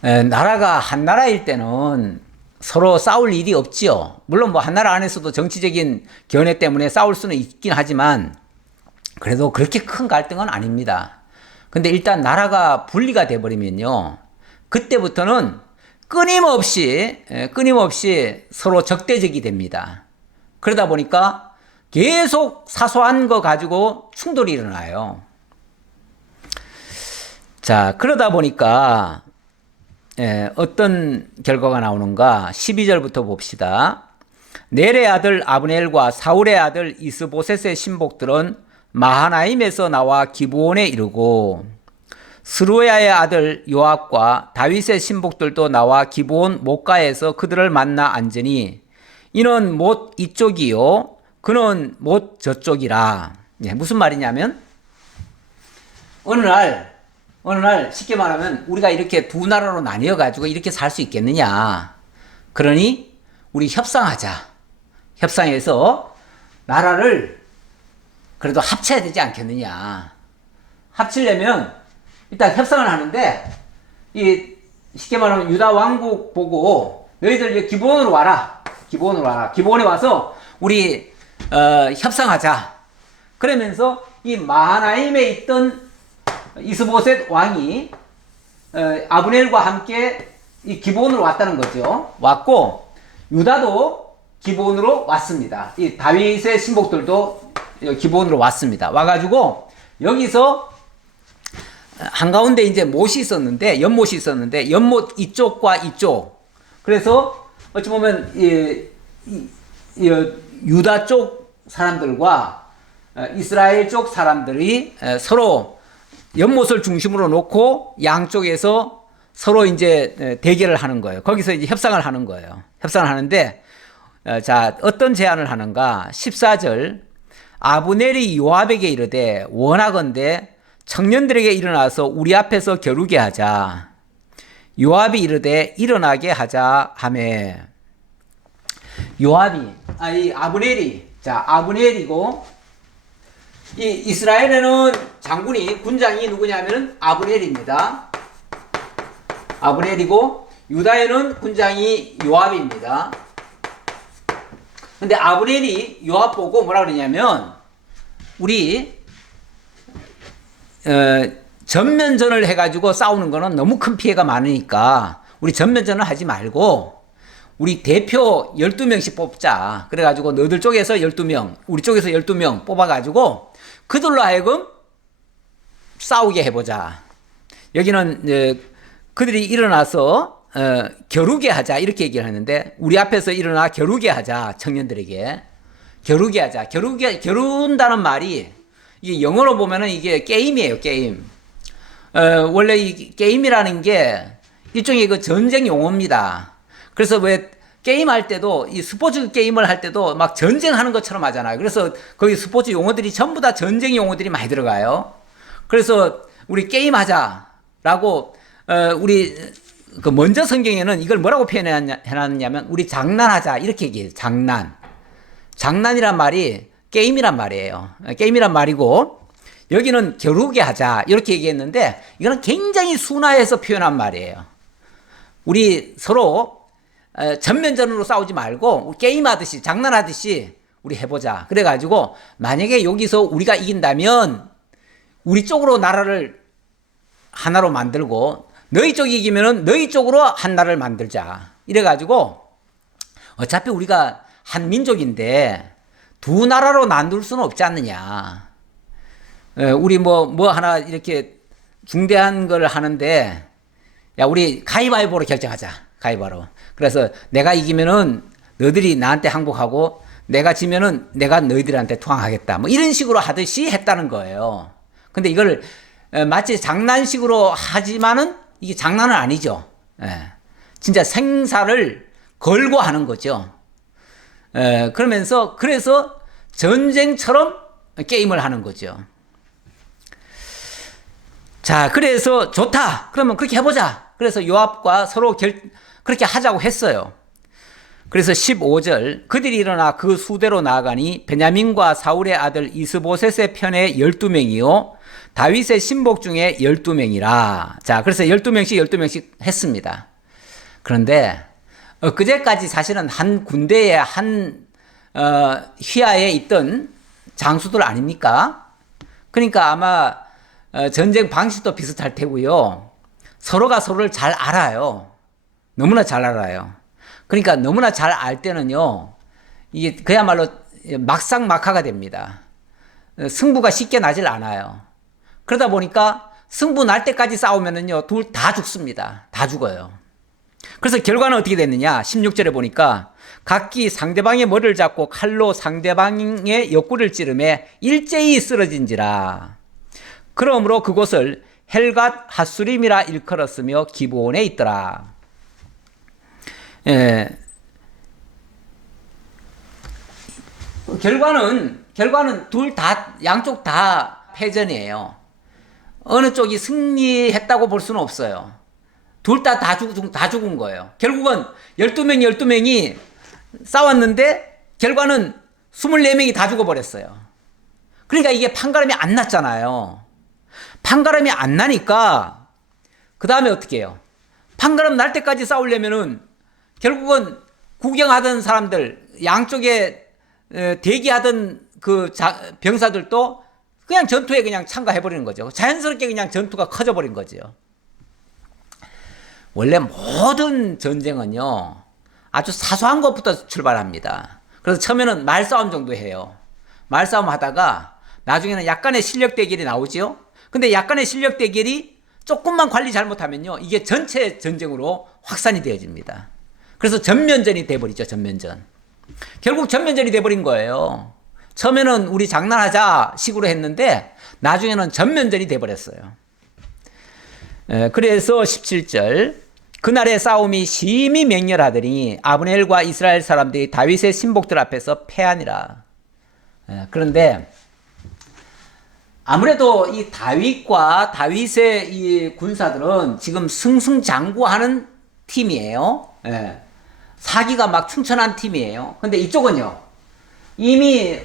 나라가 한 나라일 때는 서로 싸울 일이 없지요. 물론 뭐 한 나라 안에서도 정치적인 견해 때문에 싸울 수는 있긴 하지만 그래도 그렇게 큰 갈등은 아닙니다. 근데 일단 나라가 분리가 돼버리면요. 그때부터는 끊임없이 서로 적대적이 됩니다. 그러다 보니까 계속 사소한 거 가지고 충돌이 일어나요. 자, 그러다 보니까 어떤 결과가 나오는가? 12절부터 봅시다. 넬의 아들 아브넬과 사울의 아들 이스보셋의 신복들은 마하나임에서 나와 기브온에 이르고 스루야의 아들 요압과 다윗의 신복들도 나와 기브온 목가에서 그들을 만나 앉으니 이는 못 이쪽이요 그는 못 저쪽이라. 무슨 말이냐면 어느 날 쉽게 말하면 우리가 이렇게 두 나라로 나뉘어 가지고 이렇게 살 수 있겠느냐. 그러니 우리 협상하자. 협상해서 나라를 그래도 합쳐야 되지 않겠느냐. 합치려면 일단 협상을 하는데 이 쉽게 말하면 유다 왕국 보고 너희들 이제 기브온으로 와라. 기브온에 와서 우리 협상하자. 그러면서 이 마하나임에 있던 이스보셋 왕이 아브넬과 함께 이 기브온으로 왔다는 거죠. 왔고 유다도 기브온으로 왔습니다. 이 다윗의 신복들도 기브온으로 왔습니다. 와가지고 여기서 한가운데 이제 못이 있었는데 연못이 있었는데 연못 이쪽과 이쪽. 그래서 어찌 보면 유다 쪽 사람들과 이스라엘 쪽 사람들이 서로 연못을 중심으로 놓고 양쪽에서 서로 이제 대결을 하는 거예요. 거기서 이제 협상을 하는 거예요. 협상을 하는데 자, 어떤 제안을 하는가? 14절. 아브넬이 요압에게 이르되 원하건대 청년들에게 일어나서 우리 앞에서 겨루게 하자. 요압이 이르되 일어나게 하자 하매. 이 아브넬이, 자, 아브넬이고, 이 이스라엘에는 군장이 누구냐면은 아브넬입니다. 아브넬이고, 유다에는 군장이 요압입니다. 근데 아브넬이 요압 보고 뭐라 그러냐면, 우리, 전면전을 해가지고 싸우는 거는 너무 큰 피해가 많으니까, 우리 전면전을 하지 말고, 우리 대표 12명씩 뽑자. 그래가지고 너희들 쪽에서 12명, 우리 쪽에서 12명 뽑아가지고 그들로 하여금 싸우게 해보자. 여기는 그들이 일어나서 겨루게 하자 이렇게 얘기를 하는데 우리 앞에서 일어나 겨루게 하자. 청년들에게 겨루게 하자. 겨룬다는 말이 이게 영어로 보면은 이게 게임이에요. 게임. 원래 이 게임이라는 게 일종의 그 전쟁 용어입니다. 그래서 왜 게임할 때도 이 스포츠 게임을 할 때도 막 전쟁하는 것처럼 하잖아요. 그래서 거기 스포츠 용어들이 전부 다 전쟁 용어들이 많이 들어가요. 그래서 우리 게임하자라고 우리 그 먼저 성경에는 이걸 뭐라고 표현해놨냐면 우리 장난하자 이렇게 얘기해요. 장난이란 말이 게임이란 말이에요. 게임이란 말이고 여기는 겨루게 하자 이렇게 얘기했는데 이거는 굉장히 순화해서 표현한 말이에요. 우리 서로 전면전으로 싸우지 말고 게임하듯이 장난하듯이 우리 해보자. 그래가지고 만약에 여기서 우리가 이긴다면 우리 쪽으로 나라를 하나로 만들고 너희 쪽이 이기면은 너희 쪽으로 한 나라를 만들자. 이래가지고 어차피 우리가 한 민족인데 두 나라로 나눌 수는 없지 않느냐. 우리 뭐 하나 이렇게 중대한 걸 하는데 야 우리 가위바위보로 결정하자. 가위바위보. 그래서 내가 이기면은 너희들이 나한테 항복하고 내가 지면은 내가 너희들한테 투항하겠다. 뭐 이런 식으로 하듯이 했다는 거예요. 근데 이걸 마치 장난식으로 하지만은 이게 장난은 아니죠. 진짜 생사를 걸고 하는 거죠. 그래서 전쟁처럼 게임을 하는 거죠. 자, 그래서 좋다. 그러면 그렇게 해보자. 그래서 요압과 서로 그렇게 하자고 했어요. 그래서 15절 그들이 일어나 그 수대로 나아가니 베냐민과 사울의 아들 이스보셋의 편에 12명이요 다윗의 신복 중에 12명이라. 자, 그래서 12명씩 했습니다. 그런데 그제까지 사실은 한 군대의 휘하에 있던 장수들 아닙니까? 그러니까 아마 전쟁 방식도 비슷할 테고요. 서로가 서로를 잘 알아요. 너무나 잘 알아요. 그러니까 너무나 잘 알 때는요, 이게 그야말로 막상막하가 됩니다. 승부가 쉽게 나질 않아요. 그러다 보니까 승부 날 때까지 싸우면은요, 둘 다 죽습니다. 다 죽어요. 그래서 결과는 어떻게 됐느냐? 16절에 보니까 각기 상대방의 머리를 잡고 칼로 상대방의 옆구리를 찌르매 일제히 쓰러진지라. 그러므로 그곳을 헬갓 핫수림이라 일컬었으며 기브온에 있더라. 결과는 양쪽 다 패전이에요. 어느 쪽이 승리했다고 볼 수는 없어요. 둘 다 죽은 거예요. 결국은 12명이 싸웠는데 결과는 24명이 다 죽어버렸어요. 그러니까 이게 판가름이 안 났잖아요. 판가름이 안 나니까 그 다음에 어떻게 해요? 판가름 날 때까지 싸우려면은 결국은 구경하던 사람들, 양쪽에 대기하던 그 병사들도 그냥 전투에 그냥 참가해버리는 거죠. 자연스럽게 그냥 전투가 커져버린 거죠. 원래 모든 전쟁은요, 아주 사소한 것부터 출발합니다. 그래서 처음에는 말싸움 정도 해요. 말싸움 하다가 나중에는 약간의 실력 대결이 나오죠. 근데 약간의 실력 대결이 조금만 관리 잘못하면요, 이게 전체 전쟁으로 확산이 되어집니다. 그래서 전면전이 돼버리죠, 전면전. 결국 전면전이 돼버린 거예요. 처음에는 우리 장난하자 식으로 했는데 나중에는 전면전이 돼버렸어요. 그래서 17절 그날의 싸움이 심히 맹렬하더니 아브넬과 이스라엘 사람들이 다윗의 신복들 앞에서 패하니라. 그런데 아무래도 이 다윗과 다윗의 이 군사들은 지금 승승장구하는 팀이에요. 사기가 막 충천한 팀이에요. 근데 이쪽은요, 이미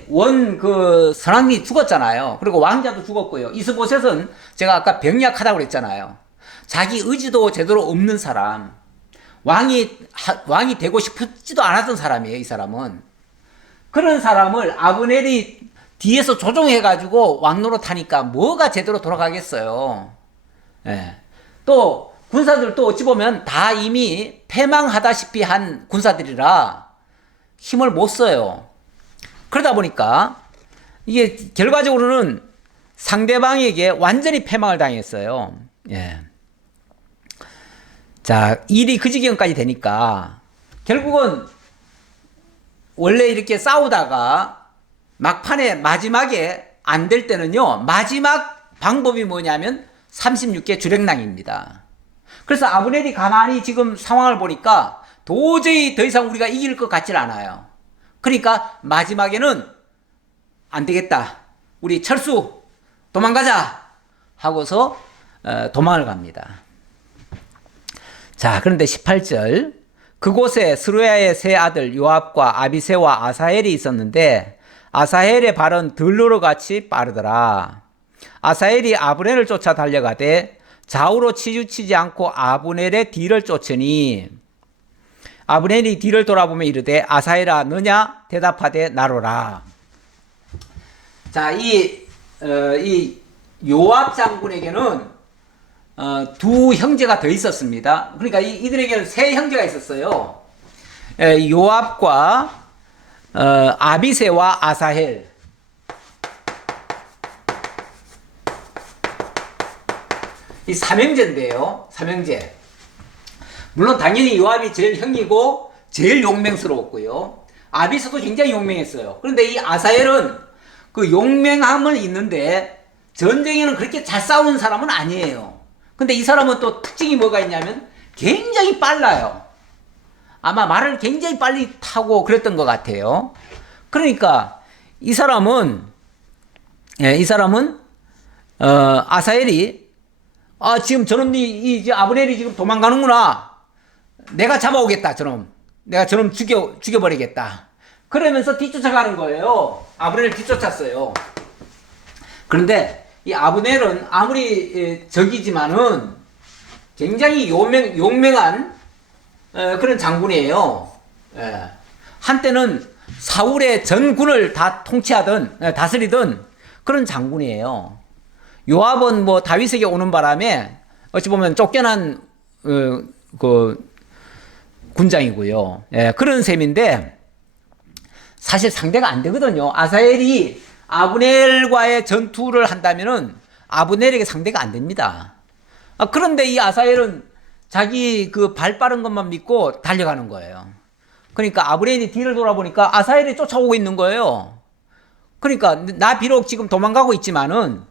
선왕이 죽었잖아요. 그리고 왕자도 죽었고요. 이스보셋은 제가 아까 병약하다고 그랬잖아요. 자기 의지도 제대로 없는 사람, 왕이 되고 싶지도 않았던 사람이에요, 이 사람은. 그런 사람을 아브넬이 뒤에서 조종해가지고 왕노릇 하니까 뭐가 제대로 돌아가겠어요. 또 군사들도 어찌 보면 다 이미 패망하다시피 한 군사들이라 힘을 못 써요. 그러다 보니까 이게 결과적으로는 상대방에게 완전히 패망을 당했어요. 자, 일이 그 지경까지 되니까 결국은 원래 이렇게 싸우다가 막판에 마지막에 안 될 때는요, 마지막 방법이 뭐냐면 36개 주력낭입니다. 그래서 아브넬이 가만히 지금 상황을 보니까 도저히 더 이상 우리가 이길 것 같질 않아요. 그러니까 마지막에는 안 되겠다, 우리 철수, 도망가자 하고서 도망을 갑니다. 자, 그런데 18절 그곳에 스루야의 세 아들 요압과 아비새와 아사헬이 있었는데 아사헬의 발은 들로로 같이 빠르더라. 아사헬이 아브넬을 쫓아 달려가되 좌우로 치주치지 않고 아브넬의 뒤를 쫓으니 아브넬이 뒤를 돌아보며 이르되 아사헬아 너냐 대답하되 나로라. 자, 이 요압 장군에게는 두 형제가 더 있었습니다. 그러니까 이들에게는 세 형제가 있었어요. 요압과 아비새와 아사헬. 이 삼형제인데요. 삼형제. 물론 당연히 요압이 제일 형이고 제일 용맹스러웠고요. 아비새도 굉장히 용맹했어요. 그런데 이 아사헬은 그 용맹함은 있는데 전쟁에는 그렇게 잘 싸우는 사람은 아니에요. 근데 이 사람은 또 특징이 뭐가 있냐면 굉장히 빨라요. 아마 말을 굉장히 빨리 타고 그랬던 것 같아요. 그러니까 이 사람은 아사헬이 지금 저놈이 이 아브넬이 지금 도망가는구나. 내가 잡아오겠다. 내가 저놈 죽여버리겠다. 그러면서 뒤쫓아가는 거예요. 아브넬을 뒤쫓았어요. 그런데 이 아브넬은 아무리 적이지만은 굉장히 용맹한 그런 장군이에요. 한때는 사울의 전군을 다 다스리던 그런 장군이에요. 요압은 뭐 다윗에게 오는 바람에 어찌 보면 쫓겨난 그 군장이고요. 그런 셈인데 사실 상대가 안 되거든요. 아사헬이 아브넬과의 전투를 한다면은 아브넬에게 상대가 안 됩니다. 그런데 이 아사헬은 자기 그 발 빠른 것만 믿고 달려가는 거예요. 그러니까 아브넬이 뒤를 돌아보니까 아사헬이 쫓아오고 있는 거예요. 그러니까 나 비록 지금 도망가고 있지만은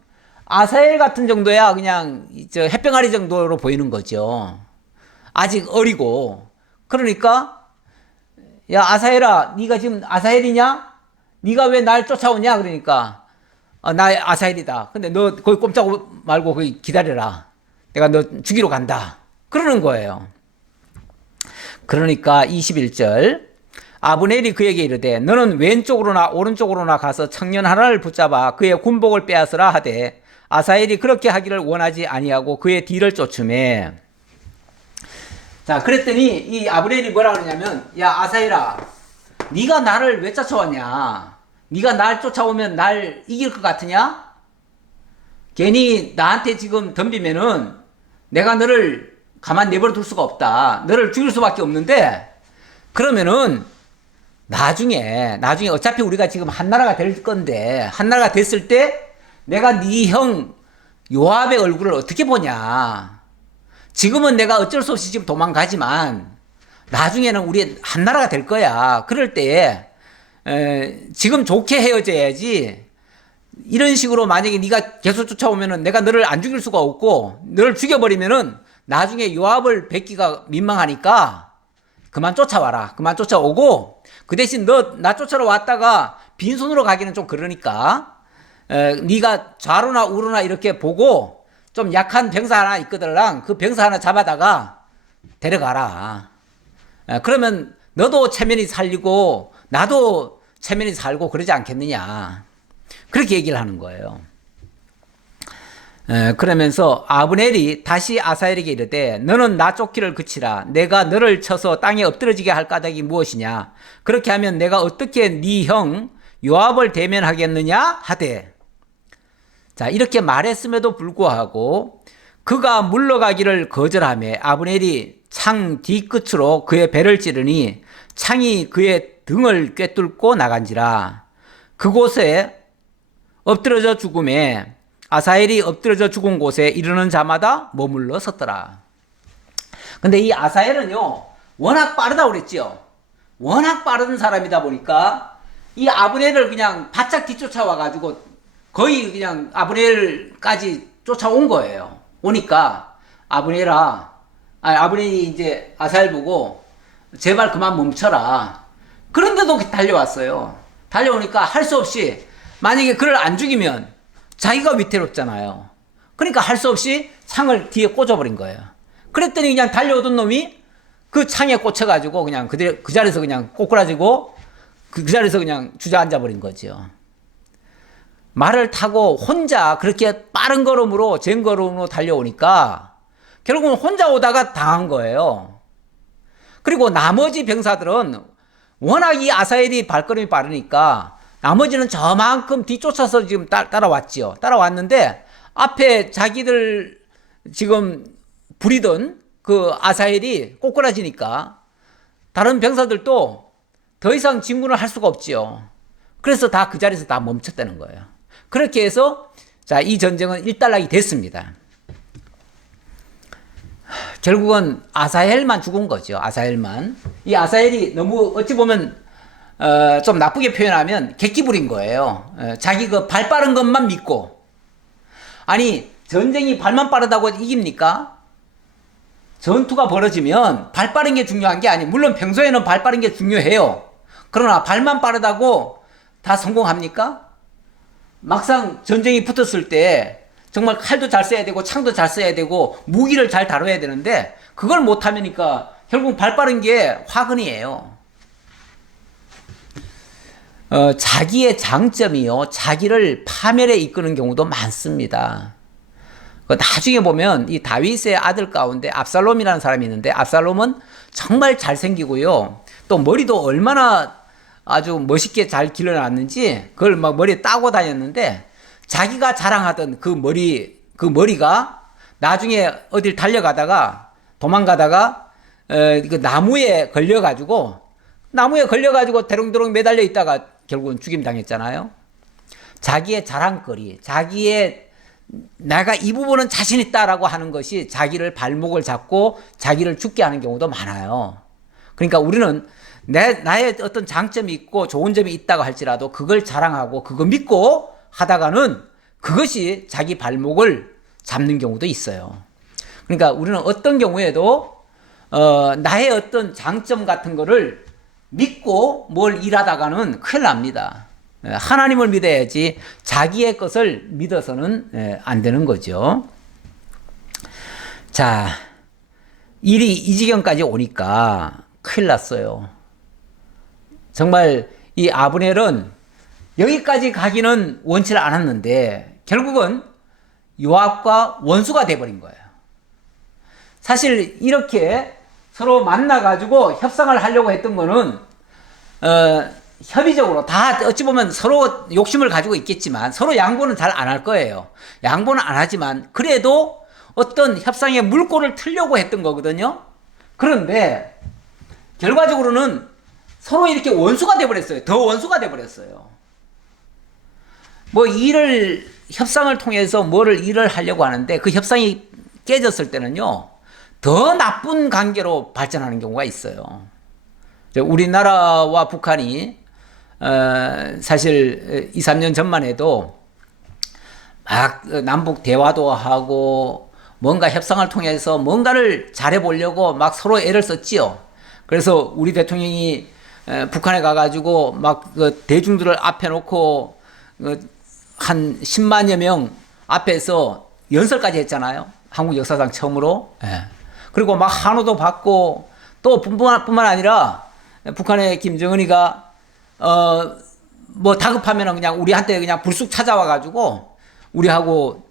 아사헬 같은 정도야 그냥 햇병아리 정도로 보이는 거죠. 아직 어리고. 그러니까 야 아사헬아, 네가 지금 아사헬이냐? 네가 왜 날 쫓아오냐? 그러니까 나 아사헬이다. 근데 너 거기 꼼짝 말고 거기 기다려라. 내가 너 죽이러 간다. 그러는 거예요. 그러니까 21절 아브넬이 그에게 이르되 너는 왼쪽으로나 오른쪽으로나 가서 청년 하나를 붙잡아 그의 군복을 빼앗으라 하되 아사헬이 그렇게 하기를 원하지 아니하고 그의 뒤를 쫓으매. 자, 그랬더니 이 아브넬이 뭐라 그러냐면 야 아사헬아, 네가 나를 왜 쫓아왔냐? 네가 날 쫓아오면 날 이길 것 같으냐? 괜히 나한테 지금 덤비면은 내가 너를 가만 내버려 둘 수가 없다. 너를 죽일 수밖에 없는데 그러면은 나중에 어차피 우리가 지금 한나라가 될 건데 한나라가 됐을 때 내가 네 형 요압의 얼굴을 어떻게 보냐. 지금은 내가 어쩔 수 없이 지금 도망가지만 나중에는 우리 한나라가 될 거야. 그럴 때 지금 좋게 헤어져야지. 이런 식으로 만약에 네가 계속 쫓아오면은 내가 너를 안 죽일 수가 없고 너를 죽여버리면은 나중에 요압을 뵙기가 민망하니까 그만 쫓아와라. 그만 쫓아오고 그 대신 너 나 쫓아러 왔다가 빈손으로 가기는 좀 그러니까 네가 좌로나 우로나 이렇게 보고 좀 약한 병사 하나 있거들랑 그 병사 하나 잡아다가 데려가라. 그러면 너도 체면이 살리고 나도 체면이 살고 그러지 않겠느냐. 그렇게 얘기를 하는 거예요. 그러면서 아브넬이 다시 아사헬에게 이르되 너는 나 쫓기를 그치라. 내가 너를 쳐서 땅에 엎드러지게 할 까닭이 무엇이냐. 그렇게 하면 내가 어떻게 네 형 요압을 대면하겠느냐 하되. 자, 이렇게 말했음에도 불구하고 그가 물러가기를 거절하며 아브넬이 창 뒤끝으로 그의 배를 찌르니 창이 그의 등을 꿰뚫고 나간지라. 그곳에 엎드러져 죽음에 아사헬이 엎드러져 죽은 곳에 이르는 자마다 머물러 섰더라. 근데 이 아사헬은요 워낙 빠르다고 그랬죠. 워낙 빠른 사람이다 보니까 이 아브넬을 그냥 바짝 뒤쫓아와 가지고 거의 그냥 아브넬까지 쫓아온 거예요. 오니까 아브넬이 이제 아사헬 보고 제발 그만 멈춰라. 그런데도 달려왔어요. 달려오니까 할 수 없이 만약에 그를 안 죽이면 자기가 위태롭잖아요. 그러니까 할 수 없이 창을 뒤에 꽂아버린 거예요. 그랬더니 그냥 달려오던 놈이 그 창에 꽂혀가지고 그냥 그 자리에서 그냥 꼬꾸라지고 그 자리에서 그냥 주저앉아 버린 거죠. 말을 타고 혼자 그렇게 빠른 걸음으로 쟁걸음으로 달려오니까 결국은 혼자 오다가 당한 거예요. 그리고 나머지 병사들은 워낙 이 아사헬이 발걸음이 빠르니까 나머지는 저만큼 뒤쫓아서 지금 따라왔지요. 따라왔는데 앞에 자기들 지금 부리던 그 아사헬이 꼬꾸라지니까 다른 병사들도 더 이상 진군을 할 수가 없지요. 그래서 다 그 자리에서 다 멈췄다는 거예요. 그렇게 해서 자, 이 전쟁은 일단락이 됐습니다. 결국은 아사헬만 죽은 거죠. 아사헬만. 이 아사헬이 너무 어찌 보면 좀 나쁘게 표현하면 객기 부린 거예요. 자기 그 발 빠른 것만 믿고 아니, 전쟁이 발만 빠르다고 이깁니까? 전투가 벌어지면 발 빠른 게 중요한 게 아니에요. 물론 평소에는 발 빠른 게 중요해요. 그러나 발만 빠르다고 다 성공합니까? 막상 전쟁이 붙었을 때 정말 칼도 잘 써야 되고 창도 잘 써야 되고 무기를 잘 다뤄야 되는데 그걸 못하니까 결국 발 빠른 게 화근이에요. 자기의 장점이요, 자기를 파멸에 이끄는 경우도 많습니다. 나중에 보면 이 다윗의 아들 가운데 압살롬이라는 사람이 있는데, 압살롬은 정말 잘생기고요, 또 머리도 얼마나 아주 멋있게 잘 길러놨는지 그걸 막 머리에 따고 다녔는데, 자기가 자랑하던 그 머리가 나중에 어딜 달려가다가 도망가다가 그 나무에 걸려가지고 대롱대롱 매달려 있다가 결국은 죽임 당했잖아요. 자기의 자랑거리, 내가 이 부분은 자신 있다라고 하는 것이 자기를 발목을 잡고 자기를 죽게 하는 경우도 많아요. 그러니까 우리는 나의 어떤 장점이 있고 좋은 점이 있다고 할지라도 그걸 자랑하고 그거 믿고 하다가는 그것이 자기 발목을 잡는 경우도 있어요. 그러니까 우리는 어떤 경우에도 나의 어떤 장점 같은 거를 믿고 뭘 일하다가는 큰일 납니다. 하나님을 믿어야지 자기의 것을 믿어서는 안 되는 거죠. 자, 일이 이 지경까지 오니까 큰일 났어요. 정말 이 아브넬은 여기까지 가기는 원치를 않았는데 결국은 요압과 원수가 돼버린 거예요. 사실 이렇게 서로 만나가지고 협상을 하려고 했던 거는 협의적으로 다 어찌 보면 서로 욕심을 가지고 있겠지만 서로 양보는 잘 안 할 거예요. 양보는 안 하지만 그래도 어떤 협상의 물꼬를 틀려고 했던 거거든요. 그런데 결과적으로는 서로 이렇게 원수가 돼버렸어요. 더 원수가 돼버렸어요. 협상을 통해서 일을 하려고 하는데 그 협상이 깨졌을 때는요, 더 나쁜 관계로 발전하는 경우가 있어요. 우리나라와 북한이 사실 2, 3년 전만 해도 막 남북 대화도 하고 뭔가 협상을 통해서 뭔가를 잘해보려고 막 서로 애를 썼지요. 그래서 우리 대통령이 북한에 가가지고 막 대중들을 앞에 놓고 한 10만여 명 앞에서 연설까지 했잖아요. 한국 역사상 처음으로. 그리고 막 한호도 받고, 또 뿐만 아니라 북한의 김정은이가 다급하면 그냥 우리한테 그냥 불쑥 찾아와가지고 우리하고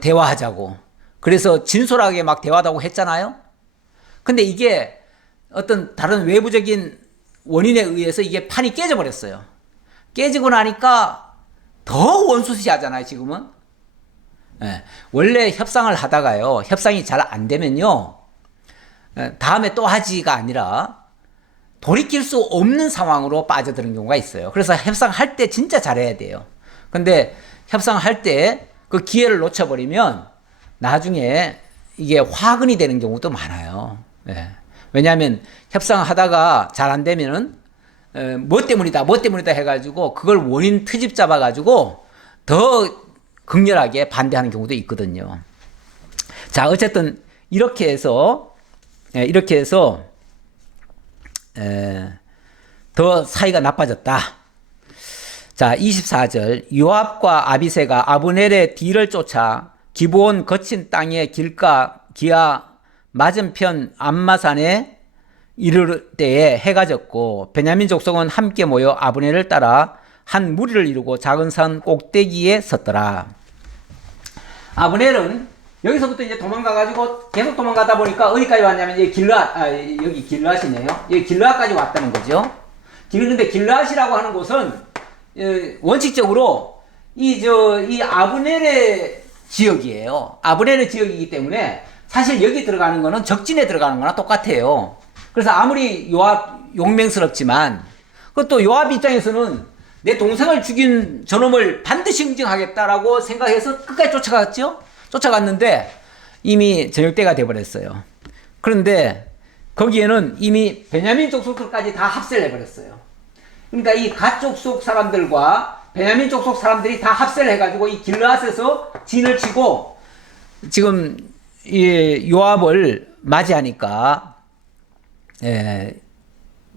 대화하자고, 그래서 진솔하게 막 대화하고 했잖아요. 근데 이게 어떤 다른 외부적인 원인에 의해서 이게 판이 깨져버렸어요. 깨지고 나니까 더 원수시 하잖아요, 지금은. 원래 협상을 하다가요, 협상이 잘 안 되면요, 다음에 또 하지가 아니라 돌이킬 수 없는 상황으로 빠져드는 경우가 있어요. 그래서 협상할 때 진짜 잘해야 돼요. 근데 협상할 때 그 기회를 놓쳐버리면 나중에 이게 화근이 되는 경우도 많아요. 왜냐하면 협상하다가 잘 안 되면은 뭐 때문이다 해가지고 그걸 원인 트집 잡아가지고 더 극렬하게 반대하는 경우도 있거든요. 자, 어쨌든 이렇게 해서 더 사이가 나빠졌다. 자, 24절. 요압과 아비새가 아브넬의 뒤를 쫓아 기브온 거친 땅의 기아 맞은편 암마산에 이를 때에 해가 졌고, 베냐민 족속은 함께 모여 아브넬을 따라 한 무리를 이루고 작은 산 꼭대기에 섰더라. 아브넬은 여기서부터 이제 도망가가지고 계속 도망가다 보니까 어디까지 왔냐면 여기 길르앗이네요. 여기 길르앗까지 왔다는 거죠. 그런데 길르앗이라고 하는 곳은 원칙적으로 이 아브넬의 지역이에요. 아브넬의 지역이기 때문에 사실 여기 들어가는 거는 적진에 들어가는 거나 똑같아요. 그래서 아무리 요압 용맹스럽지만 그것도 요압 입장에서는 내 동생을 죽인 저놈을 반드시 응징하겠다라고 생각해서 끝까지 쫓아갔는데 이미 저녁 때가 돼버렸어요. 그런데 거기에는 이미 베냐민 족속들까지 다 합세를 해버렸어요. 그러니까 이 갓 족속 사람들과 베냐민 족속 사람들이 다 합세를 해가지고 이 길르앗에서 진을 치고 지금 이 요압을 맞이하니까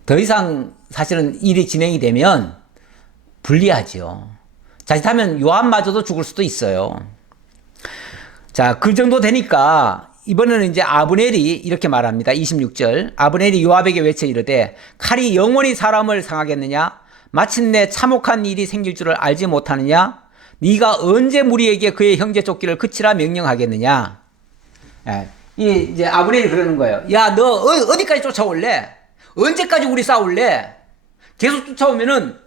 더 이상 사실은 일이 진행이 되면 불리하죠. 자칫하면 요압마저도 죽을 수도 있어요. 자, 그 정도 되니까 이번에는 이제 아브넬이 이렇게 말합니다. 26절. 아브넬이 요압에게 외쳐 이르되 칼이 영원히 사람을 상하겠느냐? 마침내 참혹한 일이 생길 줄을 알지 못하느냐? 네가 언제 무리에게 그의 형제 쫓기를 그치라 명령하겠느냐? 이제 아브넬이 그러는 거예요. 야, 너 어디까지 쫓아올래? 언제까지 우리 싸울래? 계속 쫓아오면은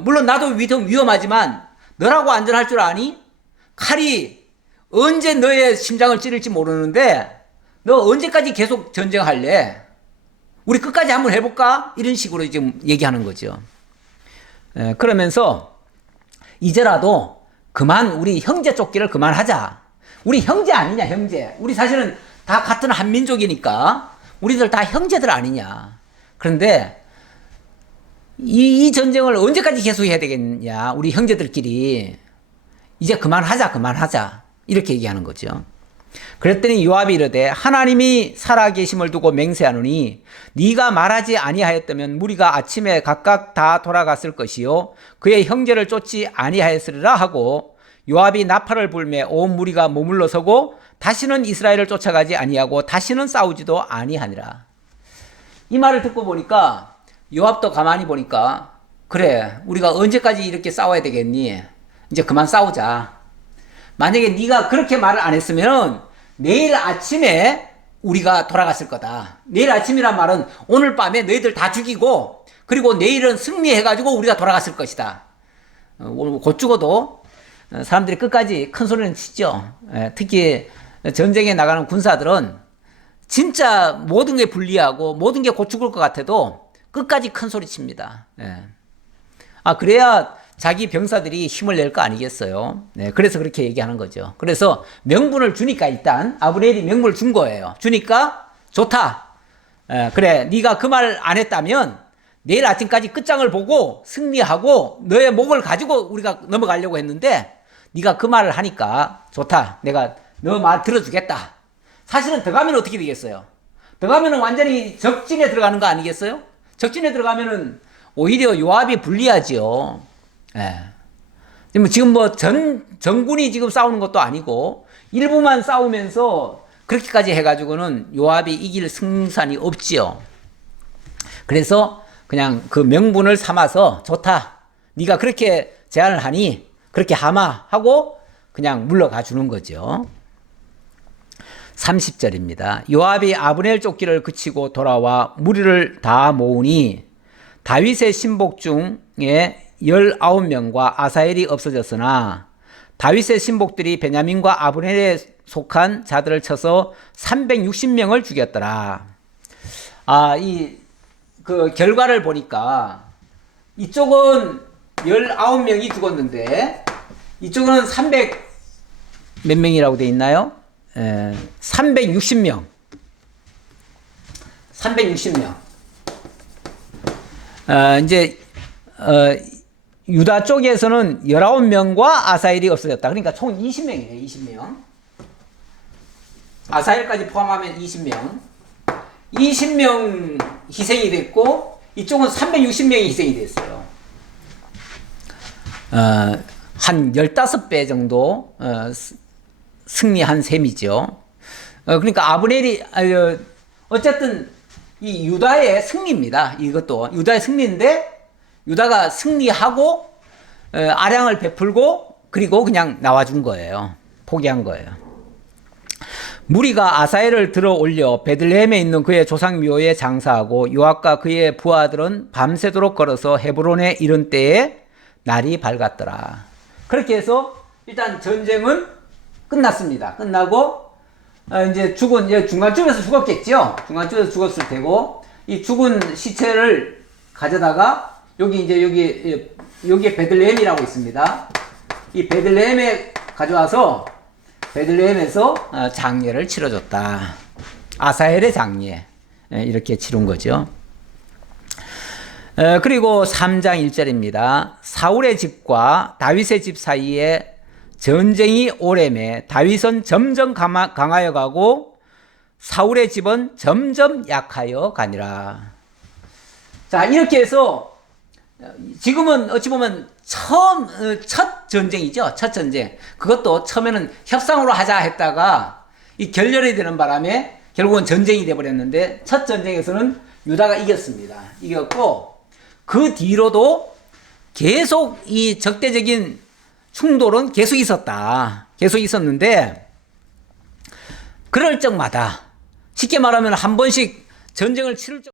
물론 나도 위험하지만 너라고 안전할 줄 아니? 칼이 언제 너의 심장을 찌를지 모르는데 너 언제까지 계속 전쟁할래? 우리 끝까지 한번 해볼까? 이런 식으로 지금 얘기하는 거죠. 그러면서 이제라도 그만 우리 형제 쫓기를 그만하자. 우리 형제 아니냐, 형제. 우리 사실은 다 같은 한민족이니까 우리들 다 형제들 아니냐. 그런데 이 전쟁을 언제까지 계속해야 되겠냐, 우리 형제들끼리. 이제 그만하자. 이렇게 얘기하는 거죠. 그랬더니 요압이 이르되 하나님이 살아계심을 두고 맹세하노니 네가 말하지 아니하였다면 무리가 아침에 각각 다 돌아갔을 것이요 그의 형제를 쫓지 아니하였으리라 하고 요압이 나팔을 불매 온 무리가 머물러 서고 다시는 이스라엘을 쫓아가지 아니하고 다시는 싸우지도 아니하니라. 이 말을 듣고 보니까 요압도 가만히 보니까 그래, 우리가 언제까지 이렇게 싸워야 되겠니? 이제 그만 싸우자. 만약에 네가 그렇게 말을 안 했으면 내일 아침에 우리가 돌아갔을 거다. 내일 아침이란 말은 오늘 밤에 너희들 다 죽이고 그리고 내일은 승리해가지고 우리가 돌아갔을 것이다. 오늘 곧 죽어도 사람들이 끝까지 큰 소리는 치죠. 특히 전쟁에 나가는 군사들은 진짜 모든 게 불리하고 모든 게 곧 죽을 것 같아도 끝까지 큰 소리 칩니다. 그래야 자기 병사들이 힘을 낼 거 아니겠어요. 그래서 그렇게 얘기하는 거죠. 그래서 명분을 주니까 일단 아브넬이 명분을 준 거예요. 주니까 좋다. 그래, 네가 그 말 안 했다면 내일 아침까지 끝장을 보고 승리하고 너의 목을 가지고 우리가 넘어가려고 했는데 네가 그 말을 하니까 좋다. 내가 너 말 들어주겠다. 사실은 더 가면 어떻게 되겠어요? 더 가면은 완전히 적진에 들어가는 거 아니겠어요? 적진에 들어가면은 오히려 요압이 불리하지요. 지금 뭐 전군이 지금 싸우는 것도 아니고 일부만 싸우면서 그렇게까지 해가지고는 요압이 이길 승산이 없지요. 그래서 그냥 그 명분을 삼아서 좋다. 네가 그렇게 제안을 하니 그렇게 하마 하고 그냥 물러가 주는 거죠. 30절입니다. 요압이 아브넬 쫓기를 그치고 돌아와 무리를 다 모으니 다윗의 신복 중에 19명과 아사엘이 없어졌으나 다윗의 신복들이 베냐민과 아브넬에 속한 자들을 쳐서 360명을 죽였더라. 그 결과를 보니까 이쪽은 19명이 죽었는데 이쪽은 300 몇 명이라고 돼 있나요? 360명. 360명. 이제 유다 쪽에서는 19명과 아사엘이 없어졌다. 그러니까 총 20명이네요. 20명. 아사엘까지 포함하면 20명. 20명 희생이 됐고 이쪽은 360명이 희생이 됐어요. 한 15배 정도 승리한 셈이죠. 그러니까 아브넬이 어쨌든 이 유다의 승리입니다. 이것도 유다의 승리인데 유다가 승리하고 아량을 베풀고 그리고 그냥 나와준 거예요. 포기한 거예요. 무리가 아사엘을 들어 올려 베들레헴에 있는 그의 조상 묘에 장사하고 요압과 그의 부하들은 밤새도록 걸어서 헤브론에 이른 때에 날이 밝았더라. 그렇게 해서 일단 전쟁은 끝났습니다. 끝나고 이제 중간쯤에서 죽었겠죠. 중간쯤에서 죽었을 테고 이 죽은 시체를 가져다가 여기에 베들레헴이라고 있습니다. 이 베들레헴에 가져와서 베들레헴에서 장례를 치러줬다. 아사엘의 장례 이렇게 치른 거죠. 그리고 3장 1절입니다. 사울의 집과 다윗의 집 사이에 전쟁이 오래매 다윗은 점점 강하여 가고 사울의 집은 점점 약하여 가니라. 자, 이렇게 해서 지금은 어찌 보면 첫 전쟁이죠. 첫 전쟁. 그것도 처음에는 협상으로 하자 했다가 이 결렬이 되는 바람에 결국은 전쟁이 되어버렸는데 첫 전쟁에서는 유다가 이겼습니다. 이겼고 그 뒤로도 계속 이 적대적인 충돌은 계속 있었다. 계속 있었는데 그럴 적마다 쉽게 말하면 한 번씩 전쟁을 치를 적